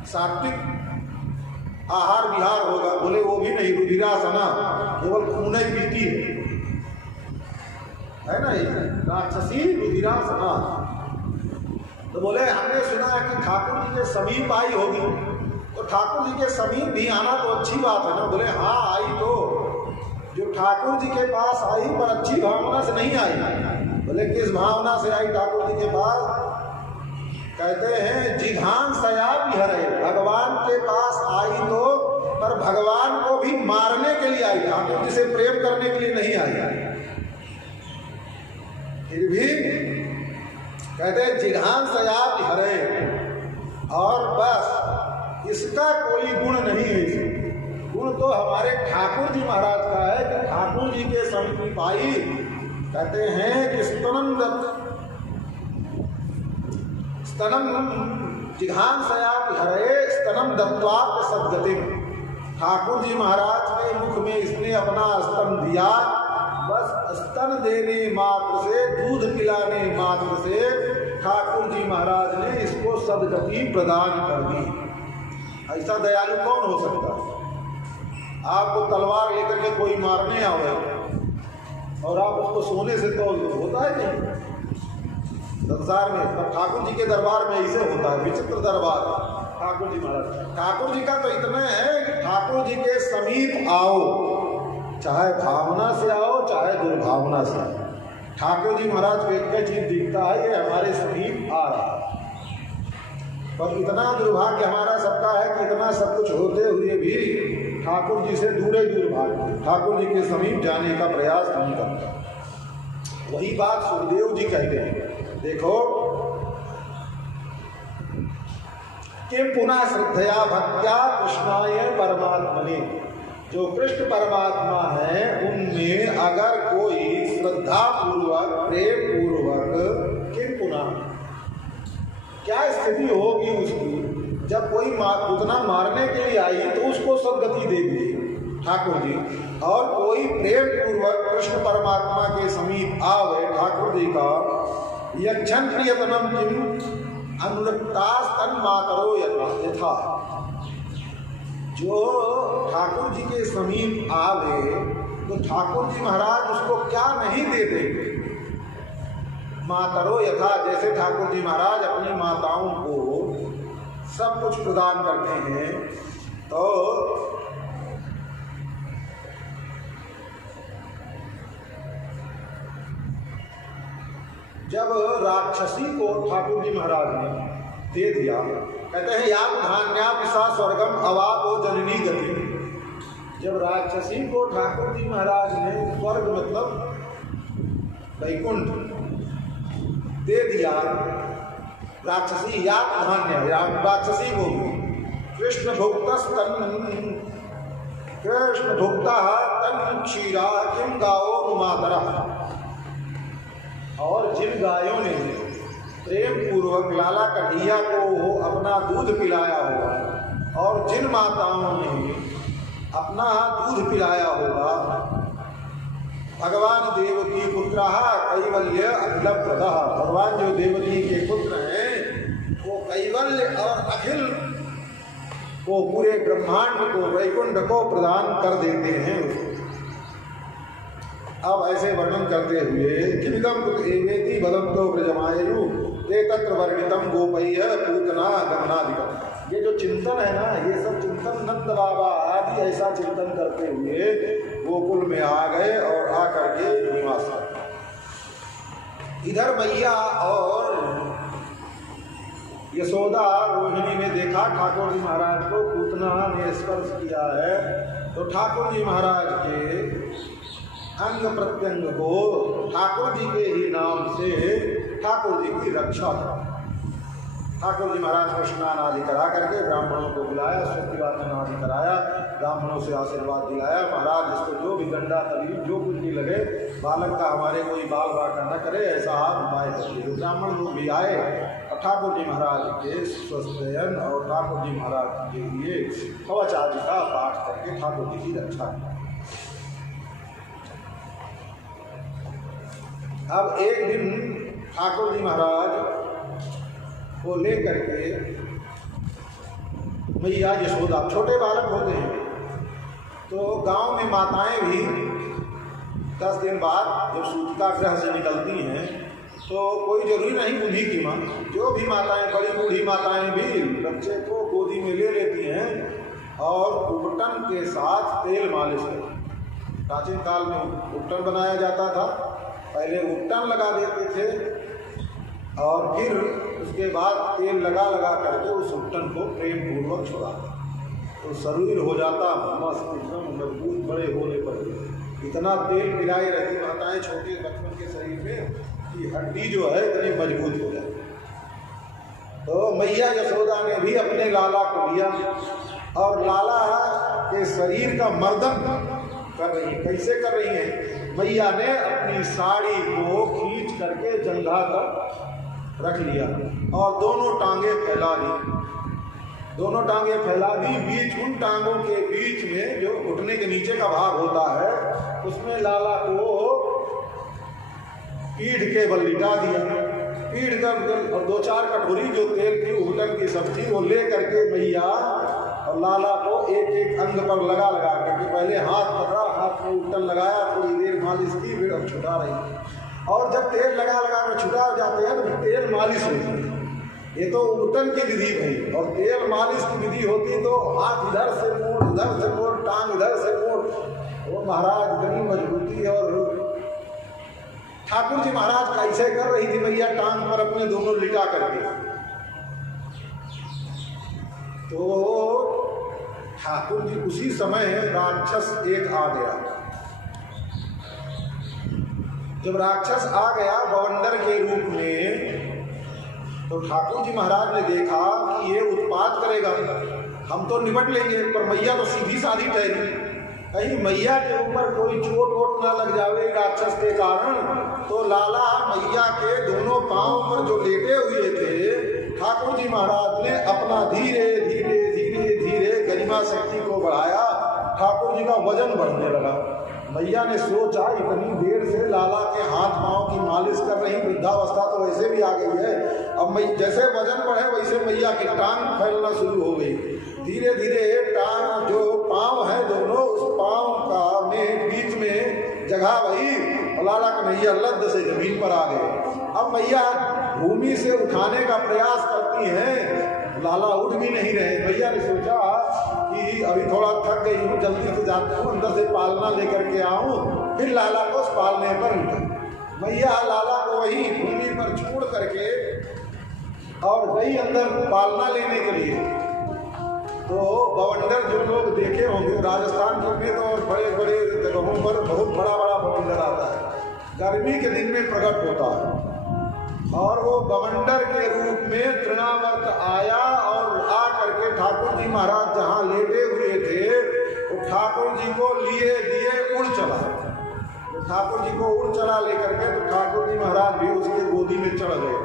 सात्विक आहार विहार होगा। बोले वो भी नहीं, रुधिरासना, केवल खून ही पीती है ना, राक्षसी रुधिरासना। तो बोले हमने सुना है कि ठाकुर जी के समीप आई होगी, तो ठाकुर जी के समीप भी आना तो अच्छी बात है ना। बोले हाँ आई, तो जो ठाकुर जी के पास आई पर अच्छी भावना से नहीं आई। बोले किस भावना से आई ठाकुर जी के पास? कहते हैं जिघान सया विहरे, भगवान के पास आई तो, पर भगवान को भी मारने के लिए आई, ठाकुर जी से प्रेम करने के लिए नहीं आई। फिर भी कहते हैं जिघान सया विहरे, और बस इसका कोई गुण नहीं है। गुण तो हमारे ठाकुर जी महाराज का है कि ठाकुर जी के समीप आई। कहते हैं कि स्तनम जिघान सयाप हरे स्तनम दत्वात् सद्गतिम। ठाकुर जी महाराज के मुख में इसने अपना स्तन दिया, बस स्तन देने मात्र से, दूध पिलाने मात्र से ठाकुर जी महाराज ने इसको सद्गति प्रदान कर दी। ऐसा दयालु कौन हो सकता है? आपको तलवार लेकर के कोई मारने आवे और आप उसको सोने से तोल दो, होता है नहीं संसार में। पर ठाकुर जी के दरबार में ऐसे होता है, विचित्र दरबार ठाकुर जी महाराज। ठाकुर जी का तो इतना है कि ठाकुर जी के समीप आओ, चाहे भावना से आओ चाहे दुर्भावना से, ठाकुर जी महाराज को एक चीज दिखता है कि हमारे समीप आ रहा है। पर इतना दुर्भाग्य हमारा सबका है कि इतना सब कुछ होते हुए भी ठाकुर जी से दूर भागते, ठाकुर जी के समीप जाने का प्रयास नहीं करता। वही बात सुखदेव जी कहते हैं, देखो कि पुनः श्रद्धया भक्त्या कृष्णाय परमात्मने, जो कृष्ण परमात्मा है उनमें अगर कोई श्रद्धा पूर्वक प्रेम पूर्वक किम पुनः, क्या स्थिति होगी उसकी जब कोई पूतना मारने के लिए आई तो उसको सदगति देगी ठाकुर जी, और कोई प्रेम पूर्वक कृष्ण परमात्मा के समीप आवे ठाकुर जी का यक्षण प्रियतनम किम अनुरक्तास्तन मातरो यथा, जो ठाकुर जी के समीप आवे तो ठाकुर जी महाराज उसको क्या नहीं दे देंगे। मातरो यथा, जैसे ठाकुर जी महाराज अपनी माताओं को सब कुछ प्रदान करते हैं, तो जब राक्षसी को ठाकुर जी महाराज ने दे दिया, कहते हैं या धान्या पिसा स्वर्गम अवापो जननी गति, जब राक्षसी को ठाकुर जी महाराज ने स्वर्ग मतलब वैकुंठ दे दिया, राक्षसी या धान्य या राक्षसी को कृष्ण भुक्ता तन क्षीरा किम गाओ नुमातरा, और जिन गायों ने प्रेम पूर्वक लाला कन्हैया को अपना दूध पिलाया होगा और जिन माताओं ने अपना दूध पिलाया होगा, भगवान देवकी पुत्र कैवल्य अखिल प्रदा, भगवान जो देवकी के पुत्र हैं वो कैवल्य और अखिल को पूरे ब्रह्मांड को वैकुंठ को प्रदान कर देते हैं। अब ऐसे वर्णन करते हुए किमिदम एवेति वदन्तो ब्रजमायु ते तत्र वर्णितम गोपय्य पूतना गमनादिकम, ये जो चिंतन है ना, ये सब चिंतन नंद बाबा आदि ऐसा चिंतन करते हुए गोकुल में आ गए और आ करके निवास कर। इधर मैया और यशोदा रोहिणी ने देखा ठाकुर जी महाराज को पूतना ने स्पर्श किया है, तो ठाकुर जी महाराज के अंग प्रत्यंग को ठाकुर जी के ही नाम से ठाकुर जी की रक्षा करा। ठाकुर जी महाराज को स्नान आदि करा करके ब्राह्मणों को बुलाया, स्वस्तिवाचन आदि कराया, ब्राह्मणों से आशीर्वाद दिलाया। महाराज इसको जो भी गंडा तकलीफ जो कुछ भी लगे, बालक का हमारे कोई बाल बाका न करे, ऐसा आप उपाय करिए। ब्राह्मण लोग भी आए और ठाकुर जी महाराज के स्वस्थयन और ठाकुर जी महाराज के लिए कवच आदि का पाठ करके ठाकुर जी की रक्षा की। अब एक दिन ठाकुर जी महाराज को लेकर के मैया यशोदा, छोटे बालक होते हैं तो गांव में माताएं भी 10 दिन बाद जब सूतिका ग्रह से निकलती हैं तो कोई जरूरी नहीं उन्हीं की माँ, जो भी माताएं, बड़ी बूढ़ी माताएं भी बच्चे को गोदी में ले लेती हैं और उपटन के साथ तेल मालिश करती। प्राचीन काल में उपटन बनाया जाता था, पहले उपटन लगा देते थे और फिर उसके बाद तेल लगा लगा करके उस उपटन को प्रेम पूर्वक छुड़ाते, तो शरीर हो जाता मस्त एकदम मजबूत, बड़े होने पर इतना तेल पिलाए रहती माताएं छोटे बचपन के शरीर में कि हड्डी जो है इतनी मजबूत हो जाती। तो मैया यशोदा ने भी अपने लाला को लिया और लाला के शरीर का मर्दन कर रही है। कैसे कर रही है? मैया ने अपनी साड़ी को खींच करके जंघा तक रख लिया और दोनों टांगे फैला दी, दोनों टांगे फैला दी। बीच उन टांगों के बीच में जो घुटने के नीचे का भाग होता है उसमें लाला को पीठ के बल लिटा दिया। पीठ कर और 2-4 कटोरी जो तेल की उपटन की सब्जी वो ले करके मैया और लाला को एक एक अंग पर लगा लगा करके पहले हाथ पकड़ा, हाथ में उपटन लगाया, थोड़ी देर मालिश की, फिर अब छुटा रही। और जब तेल लगा लगा कर छुटा जाते हैं तो तेल मालिश होती है। ये तो उपटन की विधि है और तेल मालिश की विधि होती तो हाथ इधर से मोड़, उधर से मोड़, टांग इधर से मोड़। वो महाराज इतनी मजबूती, और ठाकुर जी महाराज कैसे कर रही थी मैया टांग पर अपने दोनों लिटा करके। तो ठाकुर जी उसी समय राक्षस एक आ गया। जब राक्षस आ गया बवंडर के रूप में, तो ठाकुर जी महाराज ने देखा कि ये उत्पात करेगा, हम तो निपट लेंगे, पर मैया तो सीधी साधी ठहरी। कहीं मैया के ऊपर कोई चोट वोट न लग जावे राक्षस के कारण, तो लाला मैया के दोनों पांव पर जो लेटे हुए थे, ठाकुर जी महाराज ने अपना धीरे धीरे धीरे धीरे गरिमा शक्ति को बढ़ाया। ठाकुर जी का वजन बढ़ने लगा। मैया ने सोचा इतनी देर से लाला के हाथ पांव की मालिश कर रही, वृद्धावस्था तो वैसे भी आ गई है, अब जैसे वजन बढ़े वैसे मैया की टांग फैलना शुरू हो गई। धीरे धीरे टांग जो पांव है दोनों, उस पांव का में बीच में जगह वही, लाला का मैया लद्द से जमीन पर आ गए। अब मैया भूमि से उठाने का प्रयास करती हैं, लाला उठ भी नहीं रहे। मैया ने सोचा कि अभी थोड़ा थक गई हूँ, जल्दी से जाती हूँ, अंदर से पालना लेकर के आऊँ, फिर लाला को उस पालने पर उठा। मैया लाला को वही भूमि पर छोड़ करके और गई अंदर पालना लेने के लिए। तो बवंडर जो लोग देखे होंगे राजस्थान में, तो बड़े बड़े जगहों पर बहुत बड़ा बड़ा बवंडर आता है, गर्मी के दिन में प्रकट होता है, और वो बवंडर के रूप में तृणावर्त आया और आ करके ठाकुर जी महाराज जहाँ लेटे हुए थे, वो ठाकुर जी को लिए दिए उड़ चला। तो ठाकुर जी को उड़ चला लेकर के, तो ठाकुर जी महाराज भी उसके गोदी में चढ़ गए।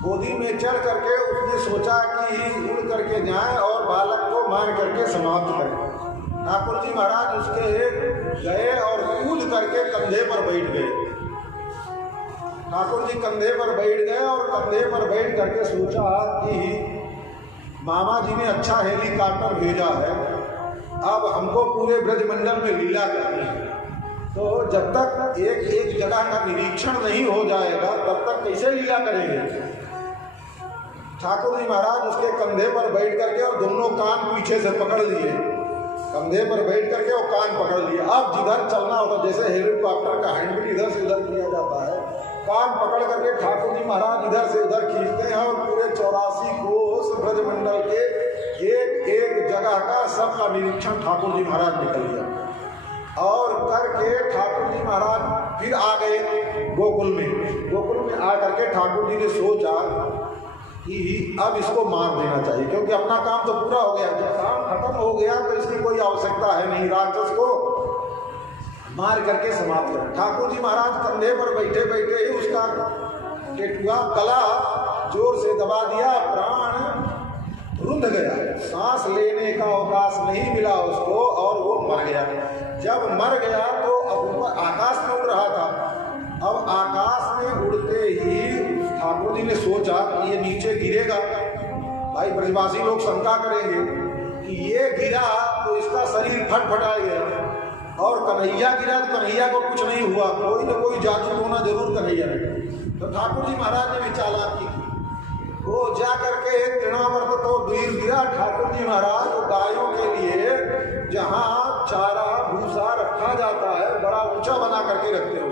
गोदी में चढ़ करके उसने सोचा कि उड़ करके जाए और बालक को मार करके समाप्त करें। ठाकुर जी महाराज उसके गए और कूद करके कंधे पर बैठ गए। ठाकुर जी कंधे पर बैठ गए और कंधे पर बैठ करके सोचा कि मामा जी ने अच्छा हेलीकॉप्टर भेजा है, अब हमको पूरे ब्रजमंडल में लीला करनी है, तो जब तक एक एक जगह का निरीक्षण नहीं हो जाएगा तब तक कैसे लीला करेंगे। ठाकुर जी महाराज उसके कंधे पर बैठ करके और दोनों कान पीछे से पकड़ लिए, कंधे पर बैठ करके और कान पकड़ लिए। अब जिधर चलना होता, जैसे हेलीकॉप्टर का हैंडल इधर से उधर किया जाता है, कान पकड़ करके ठाकुर जी महाराज इधर से उधर खींचते हैं और पूरे 84 कोस ब्रजमंडल के एक एक जगह का सबका निरीक्षण ठाकुर जी महाराज ने कर लिया। और करके ठाकुर जी महाराज फिर आ गए गोकुल में। गोकुल में आ करके ठाकुर जी ने सोचा कि अब इसको मार देना चाहिए, क्योंकि अपना काम तो पूरा हो गया। जब काम खत्म हो गया तो इसकी कोई आवश्यकता है नहीं, राक्षस को मार करके समाप्त कर। ठाकुर जी महाराज कंधे पर बैठे बैठे ही उसका टेटुआ गला जोर से दबा दिया, प्राण रुंध गया, सांस लेने का अवकाश नहीं मिला उसको और वो मर गया। जब मर गया तो अब ऊपर आकाश में उड़ रहा था। अब आकाश में उड़ते ही ठाकुर जी ने सोचा कि ये नीचे गिरेगा, भाई ब्रजवासी लोग शंका करेंगे कि ये गिरा तो इसका शरीर फटफटा गया, और कन्हैया गिरा तो कन्हैया को कुछ नहीं हुआ, कोई ना कोई जादू होना जरूर कन्हैया ने। तो ठाकुर जी महाराज ने भी चालाकी की, वो जा करके तृणावर्त तो दूर गिरा। ठाकुर जी महाराज गायों के लिए जहाँ चारा भूसा रखा जाता है, बड़ा ऊंचा बना करके रखते हैं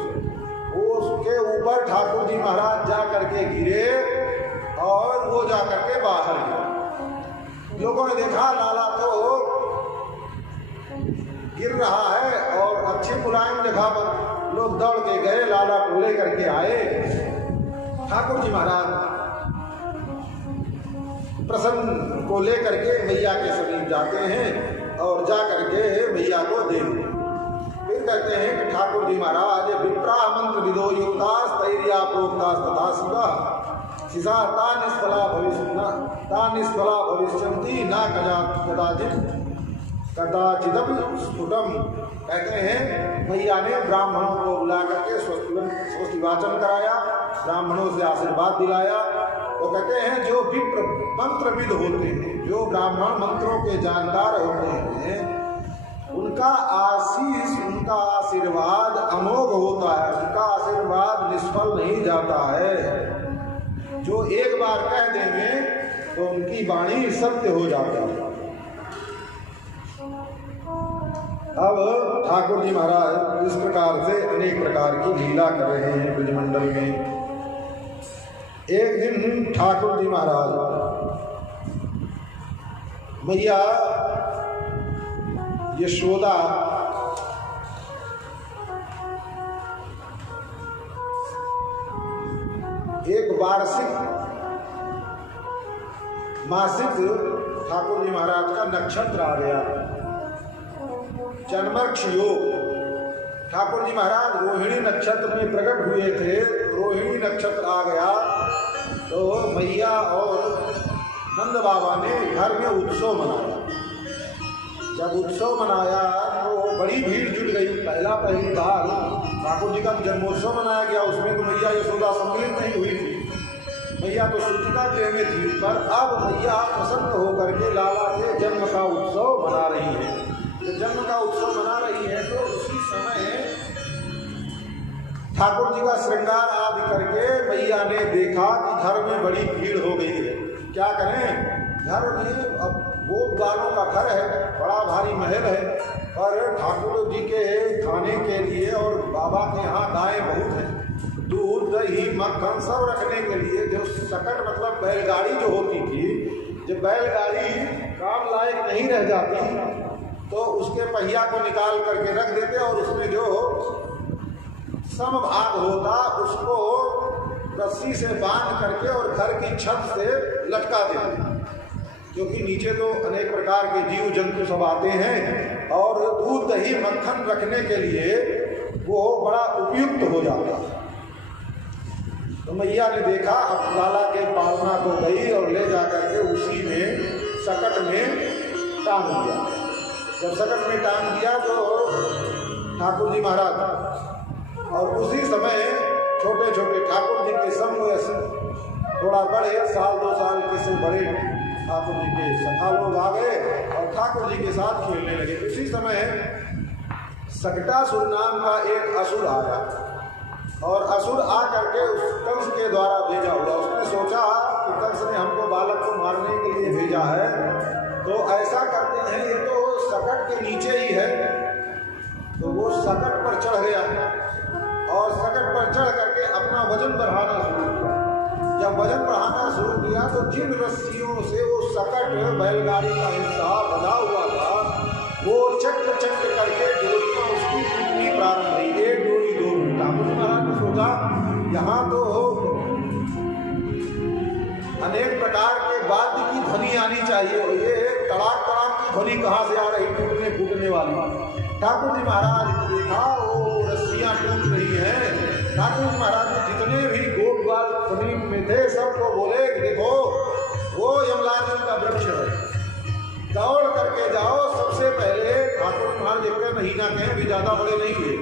उसके ऊपर ठाकुर जी महाराज जा करके गिरे और वो जा करके बाहर गिरे। लोगों ने देखा लाला तो गिर रहा है और अच्छी मुलायम जगह पर लोग दौड़ के गए, लाला को ले करके आए। ठाकुर जी महाराज प्रसन्न को लेकर के मैया के समीप जाते हैं और जा करके मैया को दे फिर कहते हैं कि ठाकुर जी महाराज विप्रा मंत्र विदो युक्तास तैर्या प्रोक्तास तथा शिवा शिशा ता निष्फला भविष्यन्ति ना कदाचिदपि स्फुटम। कहते हैं मैया ने ब्राह्मणों को बुला करके स्वस्ति वाचन कराया, ब्राह्मणों से आशीर्वाद दिलाया। तो कहते हैं जो विप्र मंत्रविद होते हैं, जो ब्राह्मण मंत्रों के जानकार होते हैं, उनका आशीष, उनका आशीर्वाद अमोघ होता है, उनका आशीर्वाद निष्फल नहीं जाता है। जो एक बार कह देंगे तो उनकी वाणी सत्य हो जाता है। अब ठाकुर जी महाराज इस प्रकार से अनेक प्रकार की लीला कर रहे हैं ब्रजमंडल में। एक दिन ठाकुर जी महाराज मैया यशोदा एक वार्षिक मासिक ठाकुर जी महाराज का नक्षत्र आ गया। जन्मर्क्ष योग। ठाकुर जी महाराज रोहिणी नक्षत्र में प्रकट हुए थे। रोहिणी नक्षत्र आ गया तो मैया और नंद बाबा ने घर में उत्सव मनाया। जब उत्सव मनाया तो बड़ी भीड़ जुट गई। पहली बार ठाकुर जी का जन्मोत्सव मनाया गया, उसमें तो मैया यशोदा सम्मिलित नहीं हुई थी। मैया तो सूचिका गृह में थी, पर अब मैया प्रसन्न होकर के लाला के जन्म का उत्सव मना रही है। जब जन्म का उत्सव मना रही है तो उसी समय ठाकुर जी का श्रृंगार आदि करके मैया ने देखा कि घर में बड़ी भीड़ हो गई है। क्या करें, घर में अब गोप गालों का घर है, बड़ा भारी महल है, पर ठाकुर जी के खाने के लिए और बाबा के यहाँ गायें बहुत हैं। दूध दही मक्खन सब रखने के लिए जो सकट मतलब बैलगाड़ी जो होती थी, जब बैलगाड़ी काम लायक नहीं रह जाती तो उसके पहिया को निकाल करके रख देते और उसमें जो समभाग होता उसको रस्सी से बांध करके और घर की छत से लटका देते, क्योंकि नीचे तो अनेक प्रकार के जीव जंतु सब आते हैं और दूध दही मक्खन रखने के लिए वो बड़ा उपयुक्त हो जाता। तो मैया ने देखा, अब लाला के पालना को गई और ले जा करके उसी में सकट में टांग दिया। जब सकट में टांग दिया तो ठाकुर जी महाराज और उसी समय छोटे छोटे ठाकुर जी के समवयस्क थोड़ा बड़े, साल 2 साल के से बड़े ठाकुर जी के सखा लोग आ गए और ठाकुर जी के साथ खेलने लगे। उसी समय सकटासुर नाम का एक असुर आया और असुर आ करके उस कंस के द्वारा भेजा हुआ। उसने सोचा कि कंस ने हमको बालक को मारने के लिए भेजा है, तो ऐसा करते हैं, ये तो सकट के नीचे ही है। तो वो सकट पर चढ़ गया और सकट पर चढ़ करके अपना वजन बढ़ाना शुरू किया। जब वजन बढ़ाना शुरू किया तो जिन रस्सियों से वो सकट बैलगाड़ी का हिस्सा बना हुआ था वो चक्र चक्र करके डोरियां उसकी टूटनी प्रारंभ हुई। एक डोरी, 2 डोरी। ठाकुर महाराज ने सोचा यहाँ तो अनेक प्रकार के वाद्य की ध्वनि आनी चाहिए और ये तड़ाक तड़ाक की ध्वनि कहाँ से आ रही, टूटने फूटने वाली। ठाकुर जी महाराज ने देखा वो रस्सियां टूट रही हैं। ठाकुर जी महाराज ने जितने भी गोप ग्वाल समीप में थे सबको बोले कि देखो वो यमलार्जुन का वृक्ष है, दौड़ करके जाओ। सबसे पहले ठाकुर जी महाराज एक महीना के भी ज्यादा बड़े नहीं हुए,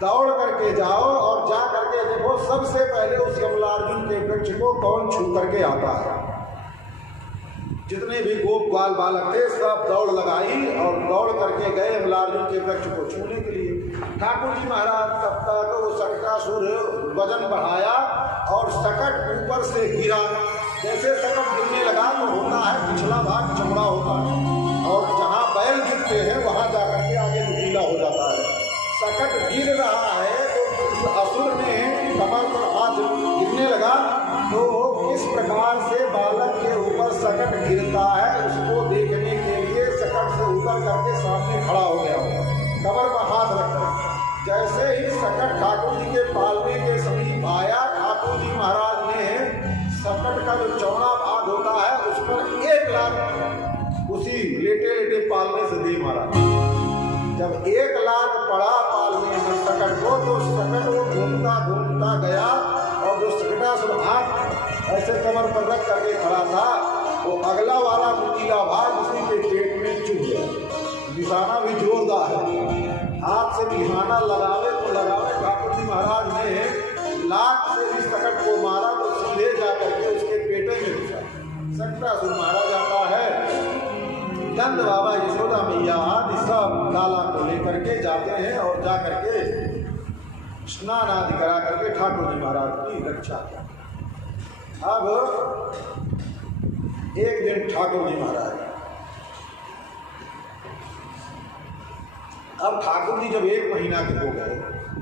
दौड़ करके जाओ और जा करके देखो सबसे पहले उस यमलार्जुन के वृक्ष को कौन छू करके आता है। जितने भी गोप ग्वाल बालक थे सब दौड़ लगाई और दौड़ करके गए यमलार्जुन के वृक्ष को छूने के लिए। ठाकुर जी महाराज तब तक वो सकटासुर वजन बढ़ाया और सकट ऊपर से गिरा। जैसे सकट गिरने लगा तो होता है पिछला भाग चमड़ा होता है और जहाँ बैल गिरते हैं वहाँ जाकर के आगे नुकीला हो जाता है। सकट गिर रहा है तो उस असुर ने कमर पर हाथ गिरने लगा तो किस प्रकार से बालक के ऊपर सकट गिरता है उसको देखने के लिए सकट से ऊपर करके सामने खड़ा हो गया, कमर पर हाथ रखकर। जैसे ही सकट ठाकुर जी के पालने के समीप आया, ठाकुर जी महाराज ने सकट का जो चौड़ा भाग होता है उस पर 1 लात उसी लेटे लेटे पालने से दे मारा। जब 1 लात पड़ा पालने में सकट को तो सकट वो घूमता घूमता गया और जो सकटासुर हाथ ऐसे कमर पर रख करके खड़ा था वो अगला वाला नुकीला भाग उसी के पेट में चुभ गया। निशाना भी जोरदार है, हाथ से निशाना लगावे तो लगावे। ठाकुर जी महाराज ने लाख से भी सकट को मारा तो सीधे जा करके उसके पेटे में घुसा। सकटासुर मारा जाता है। नंद बाबा यशोदा मैया आदि सब लाला को लेकर के जाते हैं और जा करके स्नान आदि करा करके ठाकुर जी महाराज की रक्षा करते। अब एक दिन ठाकुर जी महाराज, अब ठाकुर जी जब 1 महीना के हो गए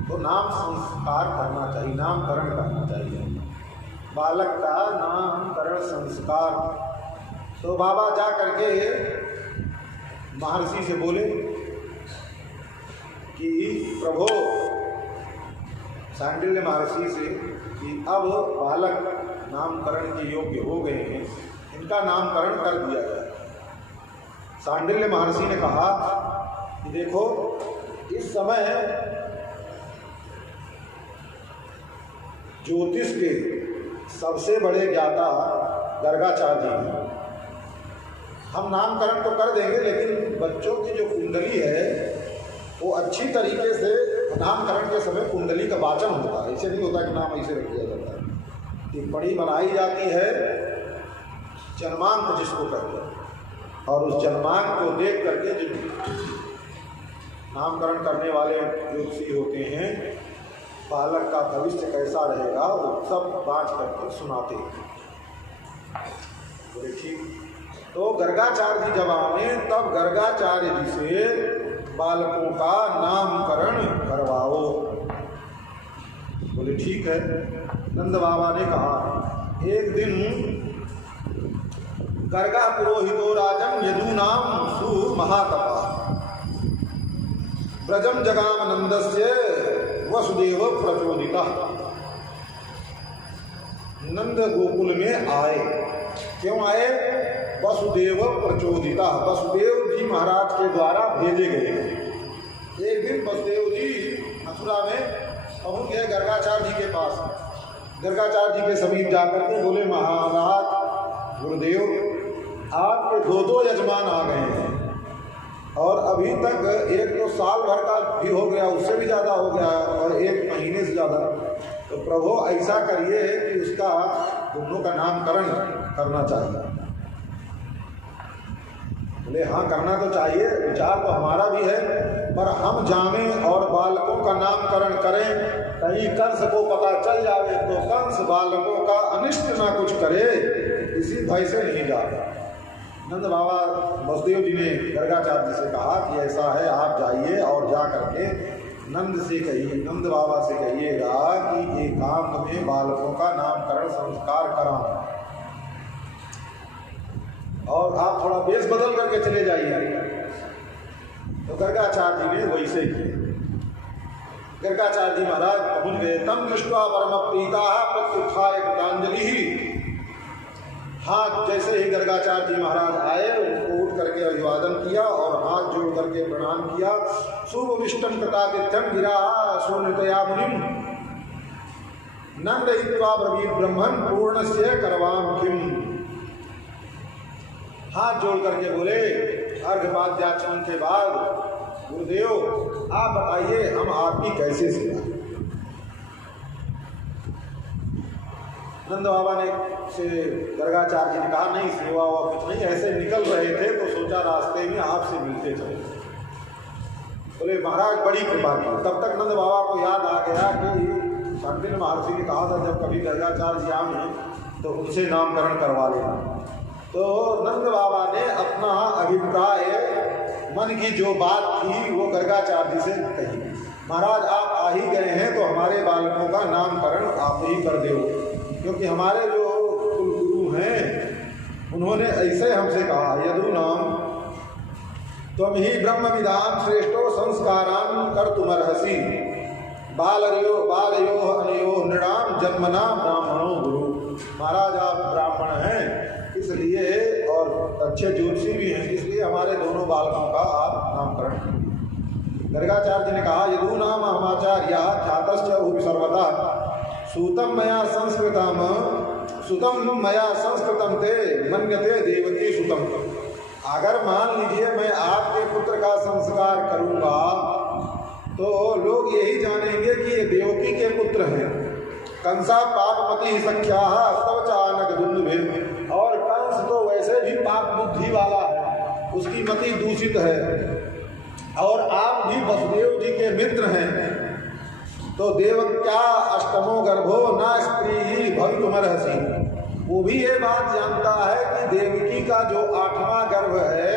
तो नाम संस्कार करना चाहिए, नामकरण करना चाहिए, बालक का नामकरण संस्कार। तो बाबा जा करके महर्षि से बोले कि प्रभो, सांडिल्य महर्षि से कि अब बालक नामकरण के योग्य हो गए हैं, इनका नामकरण कर दिया जाए। सांडिल्य महर्षि ने कहा कि देखो इस समय ज्योतिष के सबसे बड़े ज्ञाता गर्गाचार्य हैं। हम नामकरण तो कर देंगे, लेकिन बच्चों की जो कुंडली है वो अच्छी तरीके से नामकरण के समय कुंडली का वाचन होता है। ऐसे नहीं होता कि नाम ऐसे रख दिया जाता है। टिप्पणी बनाई जाती है जन्मांक जिसको कहते हैं, और उस जन्मांक को देख करके जो नामकरण करने वाले ज्योतिषी होते हैं, बालक का भविष्य कैसा रहेगा वो सब बाँच करके सुनाते हैं। देखिए, तो गर्गाचार्य जी जब आए तब गर्गाचार्य जी से बालकों का नामकरण करवाओ। बोले ठीक है। नंद बाबा ने कहा एक दिन गर्गा पुरोहितो राजम यदूनाम सु महातपा ब्रजम जगाम नंदस्य वसुदेव प्रचोदिता। नंद गोकुल में आए। क्यों आए? वसुदेव प्रचोदिता, वसुदेव जी महाराज के द्वारा भेजे गए। एक दिन वसुदेव जी मथुरा में पहुंच गए गर्गाचार्य जी के पास। गर्गाचार्य जी के समीप जाकर के बोले, महाराज गुरुदेव, आपके दो यजमान आ गए हैं और अभी तक एक तो साल भर का भी हो गया, उससे भी ज़्यादा हो गया, और एक महीने से ज़्यादा। तो प्रभु ऐसा करिए कि उसका दोनों का नामकरण करना चाहिए। बोले हाँ करना तो चाहिए, विचार तो हमारा भी है, पर हम जाने और बालकों का नामकरण करें, कहीं कंस को पता चल जाए तो कंस बालकों का अनिष्ट ना कुछ करे, इसी भय से नहीं जाते। नंद बाबा वसुदेव जी ने गर्गाचार्य जी से कहा कि ऐसा है, आप जाइए और जा करके नंद से कहिए, नंद बाबा से कहिएगा कि एकांत में बालकों का नामकरण संस्कार कराओ, और आप थोड़ा वेश बदल करके चले जाइए। तो गर्गाचार्य जी ने वैसे किए। गर्गाचार्य जी महाराज पहुंच गए। तम दृष्ट्वा परम प्रीता प्रत्युत्थाय कृतांजलि। हाथ जैसे ही गर्गाचार्य जी महाराज आए, उनको उठ करके अभिवादन किया और हाथ जोड़ करके प्रणाम किया। शुभविष्टम कृतातिथ्यम गिरा सुनृतया मुनिम नंदयित्वा ब्रवीत ब्रह्मन् पूर्णस्य करवाम किम। हाथ जोड़ करके बोले अर्घपाद्याचरण के बाद, गुरुदेव आप बताइए हम आपकी कैसे सेवा। नंद बाबा ने से गर्गाचार्य जी ने कहा नहीं सेवा हुआ कुछ नहीं, ऐसे निकल रहे थे तो सोचा रास्ते में आपसे मिलते चले। बोले महाराज बड़ी कृपा की। तब तक नंद बाबा को याद आ गया कि शांतिल महर्षि ने कहा था जब कभी गर्गाचार्य जी आए तो उनसे नामकरण करवा लेना। तो नंद बाबा ने अपना अभिप्राय, मन की जो बात थी वो गर्गाचार्य जी से कही। महाराज आप आ ही गए हैं तो हमारे बालकों का नामकरण आप ही कर दो, क्योंकि हमारे जो कुलगुरु हैं उन्होंने ऐसे हमसे कहा, यदु नाम त्वं ही ब्रह्म विदाम श्रेष्ठो संस्कारान कर्तुमर्हसि बालयो अनयो नृणाम जन्मना ब्राह्मणो गुरु। महाराज आप ब्राह्मण हैं इसलिए, और अच्छे ज्योतिषी भी हैं, इसलिए हमारे दोनों बालकों का आप नामकरण करें। गर्गाचार्य जी ने कहा यदु नाम हमाचार्या ख्यातश्च सर्वदा सूतम मया संस्कृतम ते मन्यते देवकी सुतम। अगर मान लीजिए मैं आपके पुत्र का संस्कार करूंगा तो लोग यही जानेंगे कि ये देवकी के पुत्र हैं। कंसा पापमति सख्या तव चानक दुंदुभे। और कंस तो वैसे भी पाप बुद्धि वाला है, उसकी मति दूषित है, और आप भी वसुदेव जी के मित्र हैं, तो देवक्या अष्टमो गर्भो न स्त्री भवितुमर्हसि। वो भी ये बात जानता है कि देवकी का जो 8वां गर्भ है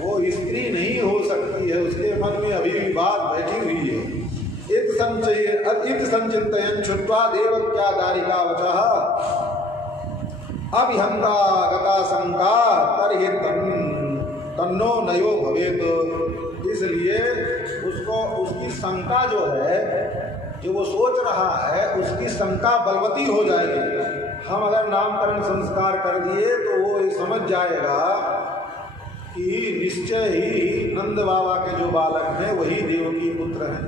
वो स्त्री नहीं हो सकती है, उसके मन में अभी भी बात बैठी हुई है। इत संचिन्तयन् छुत्वा देवक्या दारिका वचः अभिहंता गता शंका तर्हि तन्नो नयो भवेत। इसलिए उसको उसकी शंका जो है, जो वो सोच रहा है, उसकी शंका बलवती हो जाएगी। हम अगर नामकरण संस्कार कर दिए तो वो समझ जाएगा कि निश्चय ही नंद बाबा के जो बालक हैं वही देवकी पुत्र हैं।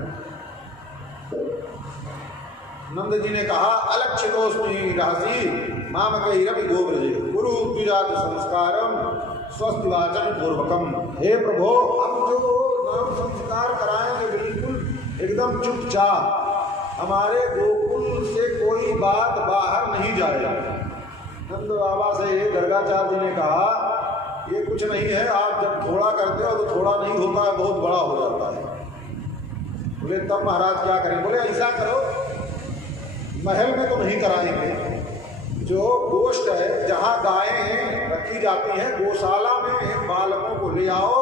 नंद जी ने कहा अलक्षितोस्मि रहसी मामकैरपि गोव्रजे गुरु द्विजात संस्कारम स्वस्ति वाचन पूर्वकम। हे प्रभो, हम जो नाम संस्कार कराएंगे बिल्कुल एकदम चुपचाप, हमारे गोकुल से कोई बात बाहर नहीं जाएगा। नंद बाबा से गर्गाचार्य जी ने कहा ये कुछ नहीं है, आप जब थोड़ा करते हो तो थोड़ा नहीं होता है, बहुत बड़ा हो जाता है। बोले तब महाराज क्या करें? बोले ऐसा करो, महल में तो नहीं कराएंगे, जो गोष्ठ है जहाँ गायें रखी जाती हैं गौशाला में बालकों को ले आओ,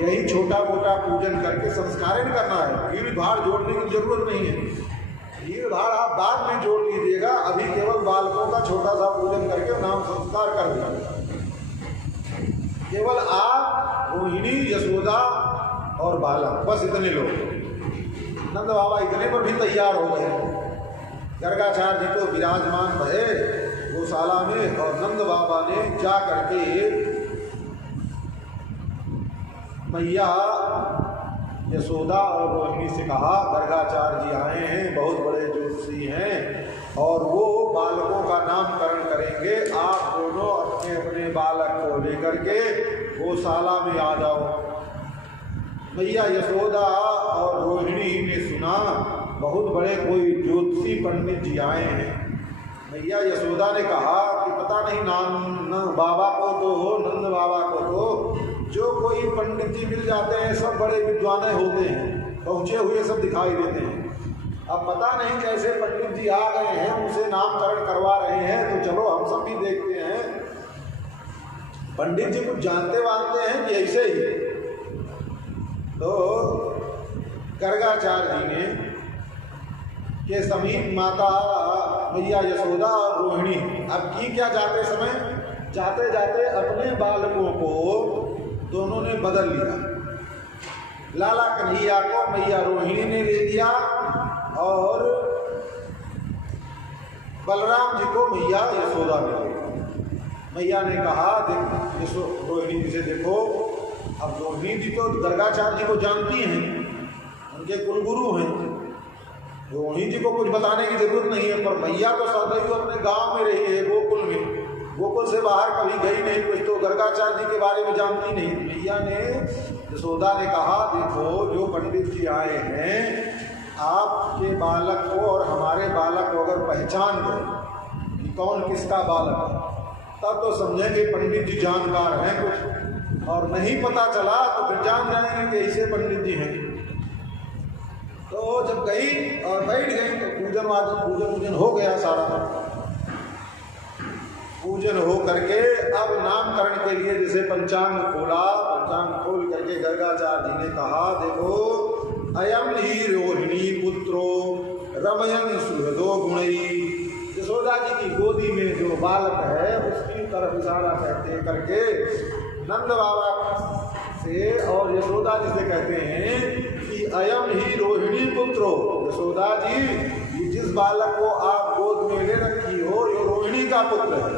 यही छोटा मोटा पूजन करके संस्कारित करना है। भीड़ भाड़ जोड़ने की जरूरत नहीं है, भीड़ भाड़ आप बाद में जोड़ लीजिएगा, अभी केवल बालकों का छोटा सा पूजन करके नाम संस्कार कर दिया। केवल आप, रोहिणी, यशोदा और बालक, बस इतने लोग। नंद बाबा इतने पर भी तैयार हो गए। गर्गाचार्य जी तो विराजमान भये गौशाला में, और नंद बाबा ने जा करके मैया यशोदा और रोहिणी से कहा गर्गाचार्य जी आए हैं, बहुत बड़े ज्योतिषी हैं और वो बालकों का नामकरण करेंगे, आप दोनों अपने अपने बालक को लेकर के गौशाला में आ जाओ। मैया यशोदा और रोहिणी ने सुना बहुत बड़े कोई ज्योतिषी पंडित जी आए हैं। मैया यशोदा ने कहा कि पता नहीं नाम बाबा को तो, नंद बाबा को तो जो कोई पंडित जी मिल जाते हैं सब बड़े विद्वान होते हैं, पहुँचे हुए सब दिखाई देते हैं। अब पता नहीं कैसे पंडित जी आ गए हैं, उनसे नामकरण करवा रहे हैं, तो चलो हम सब भी देखते हैं पंडित जी कुछ जानते वानते हैं कि ऐसे ही। तो गर्गाचार्य जी ने के समीप माता मैया यशोदा और रोहिणी अब की क्या, जाते जाते अपने बालकों को दोनों ने बदल लिया। लाला कन्हैया को मैया रोहिणी ने ले लिया और बलराम जी को मैया यशोदा ने ले लिया। मैया ने कहा रोहिणी जी से, देखो अब रोहिणी जी तो गर्गाचार्य जी को जानती हैं, उनके कुलगुरु हैं, रोहिणी जी को कुछ बताने की जरूरत नहीं है। पर मैया तो सदैव अपने गांव में रही है, गोकुल में, गोकुल से बाहर कभी गई नहीं, कुछ तो गर्गाचार्य जी के बारे में जानती नहीं। मैया ने यशोदा ने कहा देखो जो पंडित जी आए हैं, आपके बालक को और हमारे बालक को अगर पहचान गए कि कौन किसका बालक है, तब तो समझेंगे पंडित जी जानकार हैं कुछ, और नहीं पता चला तो फिर जान जाएंगे कि ऐसे पंडित जी हैं। तो जब गई और बैठ गई तो पूजन हो गया, सारा पूजन हो करके अब नामकरण के लिए जैसे पंचांग खोला, पंचांग खोल करके गर्गाचार्य जी ने कहा देखो अयम ही रोहिणी पुत्रो रमयन सुहृदो गुणई। यशोदा जी की गोदी में जो बालक है उसकी तरफ इशारा करके नंद बाबा से और यशोदा जी से कहते हैं कि अयम ही रोहिणी पुत्रो, यशोदा जी जिस बालक को आप गोद में ले रखी हो ये रोहिणी का पुत्र है,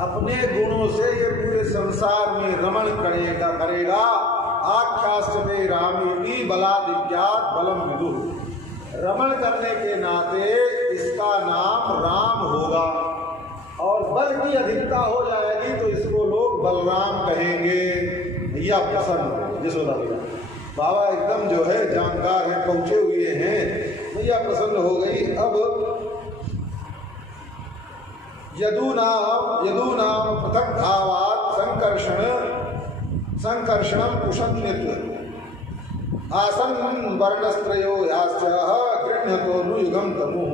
अपने गुणों से ये पूरे संसार में रमण करेगा। आख्यास्ते रामेति बलादिव्यात् बलम विदुः, रमण करने के नाते इसका नाम राम होगा और बल की अधिकता हो जाएगी तो इसको लोग बलराम कहेंगे। भैया प्रसन्न यशोदा बाबा एकदम जो है जानकार है, पहुंचे हुए हैं, भैया प्रसन्न हो गई। अब यदूनाम पृथक भावात् संकर्षणम कुशन्यत्व आसन् वर्णस्त्रयो याश्च गृह्णतोऽनुयुगं तमुः।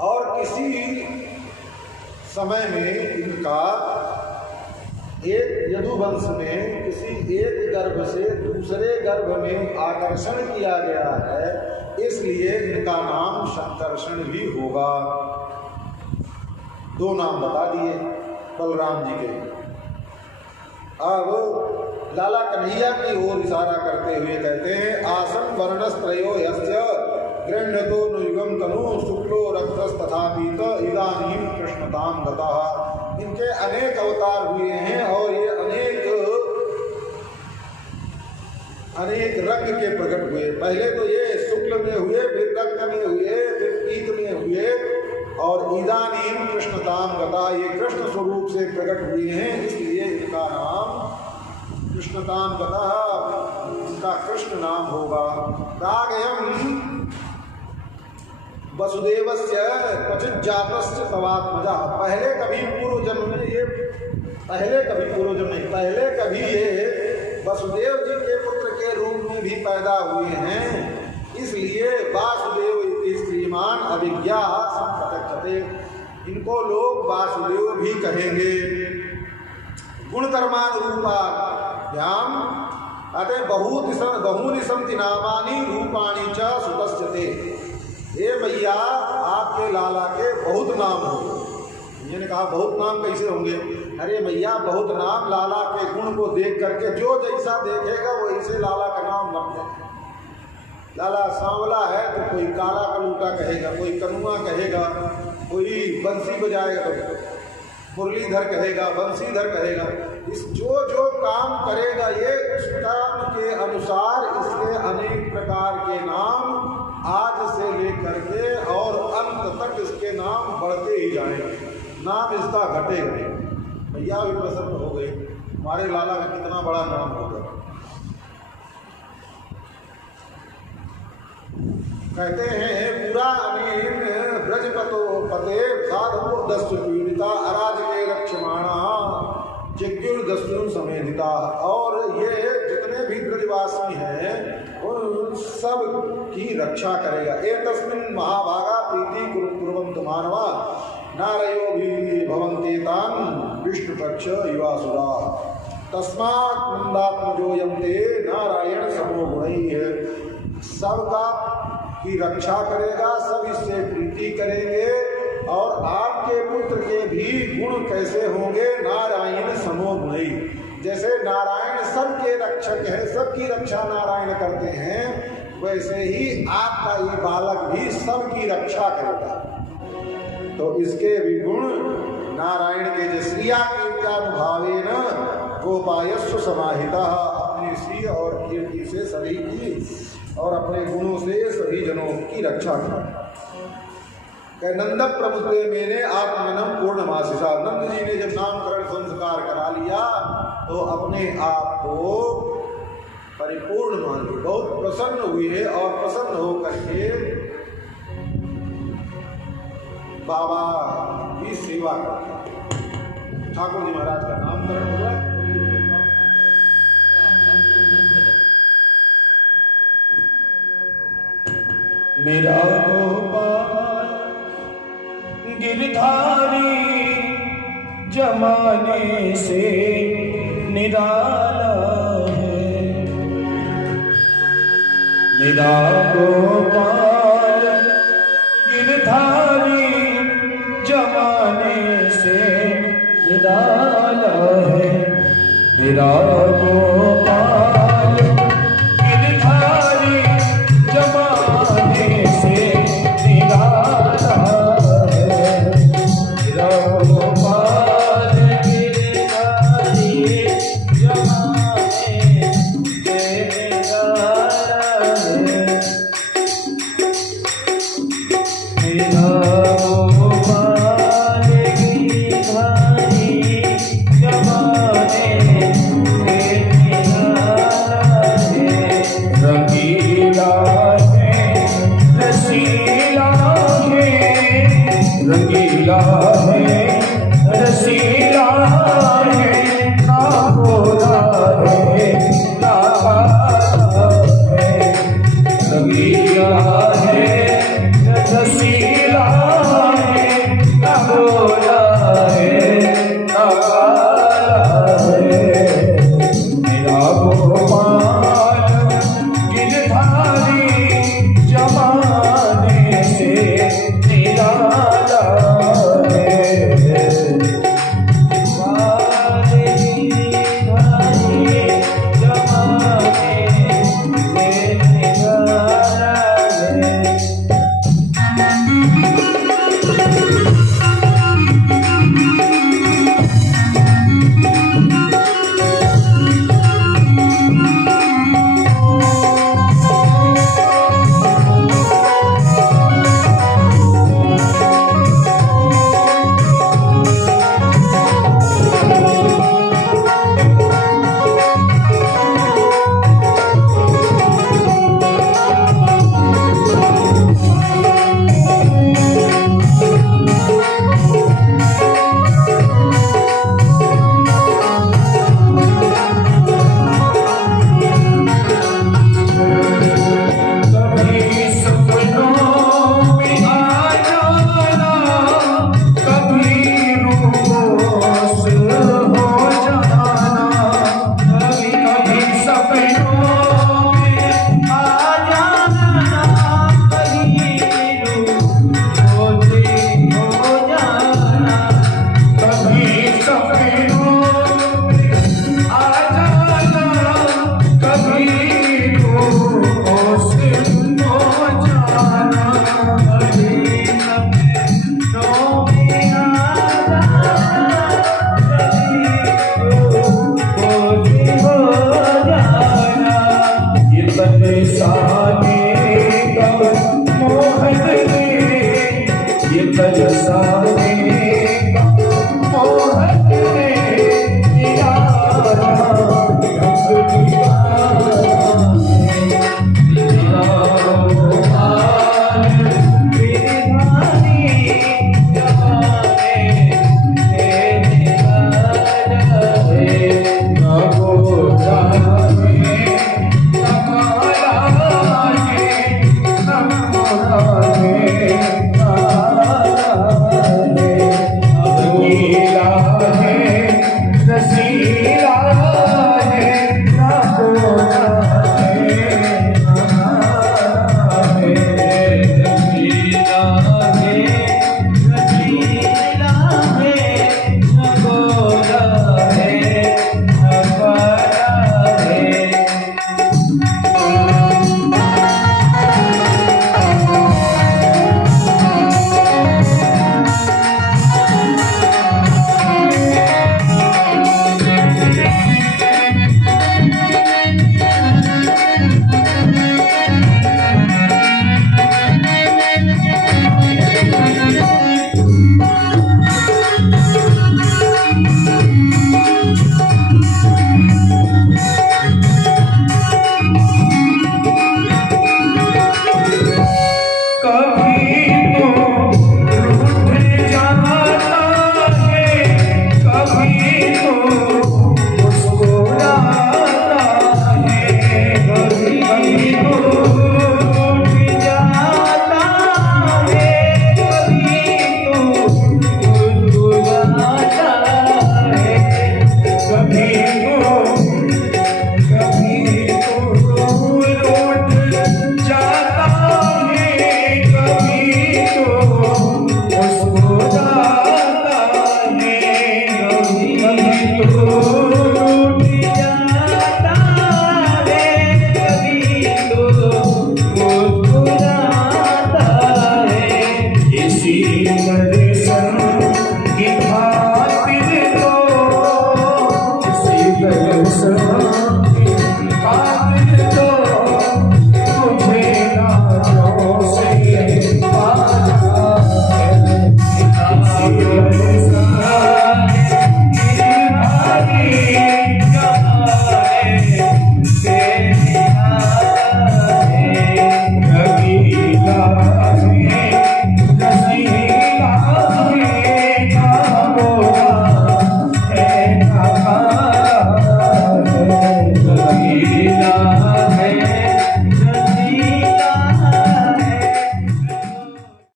और किसी समय में इनका एक यदुवंश में किसी एक गर्भ से दूसरे गर्भ में आकर्षण किया गया है, इसलिए इनका नाम संकर्षण भी होगा। दो नाम बता दिए बलराम जी के। अब लाला कन्हैया की ओर इशारा करते हुए कहते हैं आसन वर्णस्त्रयो यस्य गृह्णतो नुयुगं तनु शुक्लो रक्तस्तथा पीत इदानीं कृष्ण कृष्णताम गतः। इनके अनेक अवतार हुए हैं और ये अनेक रंग के प्रकट हुए। पहले तो ये शुक्ल में हुए, फिर रक्त में हुए, फिर पीत में हुए और इदानीम कृष्णताम गता, ये कृष्ण स्वरूप से प्रकट हुए हैं, इसलिए इनका नाम कृष्णताम गता, इनका कृष्ण नाम होगा। रागयम वसुदेवस्य क्वचित जातस्य तवात्मजा। पहले कभी पूर्व जन्म में ये पहले कभी ये वसुदेव जी के पुत्र के रूप में भी पैदा हुए हैं, इसलिए वासुदेव श्रीमान अभिज्ञा संप्रत्यक्षते, इनको लोग वासुदेव भी कहेंगे। गुणकर्मान रूपाभ्याम अतः बहूनि सन्ति नामानि रूपाणि च सुतस्यते। हे मैया, आपके लाला के बहुत नाम होंगे। मैंने कहा बहुत नाम कैसे होंगे? अरे मैया, बहुत नाम, लाला के गुण को देख करके जो जैसा देखेगा वो ऐसे लाला का नाम रख देगा। लाला सांवला है तो कोई काला कलूटा कहेगा, कोई कनुआ कहेगा, कोई बंसी बजाएगा तो मुरलीधर कहेगा, बंसीधर कहेगा। इस जो काम करेगा ये उस काम के अनुसार इसके अनेक प्रकार के नाम आज से लेकर के और अंत तक इसके नाम बढ़ते ही जाएंगे, नाम इसका घटेगा। भैया भी प्रसन्न हो गए, हमारे लाला का कितना बड़ा नाम होगा। कहते हैं पूरा अमीन ब्रजपतो पते साधु दस्यु पीड़िता अराजके लक्ष्मणा जिज्ञुर दस्यु समेधिता। और ये जितने भी ब्रजवासी हैं उन सब की रक्षा करेगा। एतस्मिन् महाभागा प्रीति कुर्वन्तु मानवा नारयो भी भवन्ते तान् विष्णुपक्ष युवासुरा तस्मात् नन्दात्मजोऽयं ते नारायण समो गुणैः। सबका की रक्षा करेगा, सब इससे प्रीति करेंगे। और आपके पुत्र के भी गुण कैसे होंगे? नारायण समो गुणैः। जैसे नारायण सबके रक्षक है, सबकी रक्षा नारायण करते हैं, वैसे ही आपका ये बालक भी सबकी रक्षा करेगा। तो इसके भी गुण नारायण के जो श्रिया कीर्त्यानुभावेन गोपायस्व समाहिता, अपनी श्री और कीर्ति से सभी की और अपने गुणों से सभी जनों की रक्षा करता। नंद प्रभुते मेरे आत्मनम पूर्णमासिसा। नंद जी ने जब नामकरण संस्कार करा लिया तो अपने आप को परिपूर्ण मान लिए, बहुत प्रसन्न हुए और प्रसन्न होकर के बाबा की सेवा करते। ठाकुर जी महाराज का नामकरण हुआ। मेरा गोपाल गिरधारी जमाने से निराला है। मेरा गोपाल गिरधारी जमाने से निराला है। मेरा गोपाल गिरधारी जमाने से निराला है। मेरा गोपाल गिरधारी जमाने से निराला है। मेरा गोपाल गिरधारी जमाने से निराला है। रंगीला है रसीला है, रंगीला है रसीला है, ना भोला है ना काला है। रंगीला है रसीला है, ना भोला है ना काला है। मेरा गोपाल गिरधारी जमाने से निराला है। सारे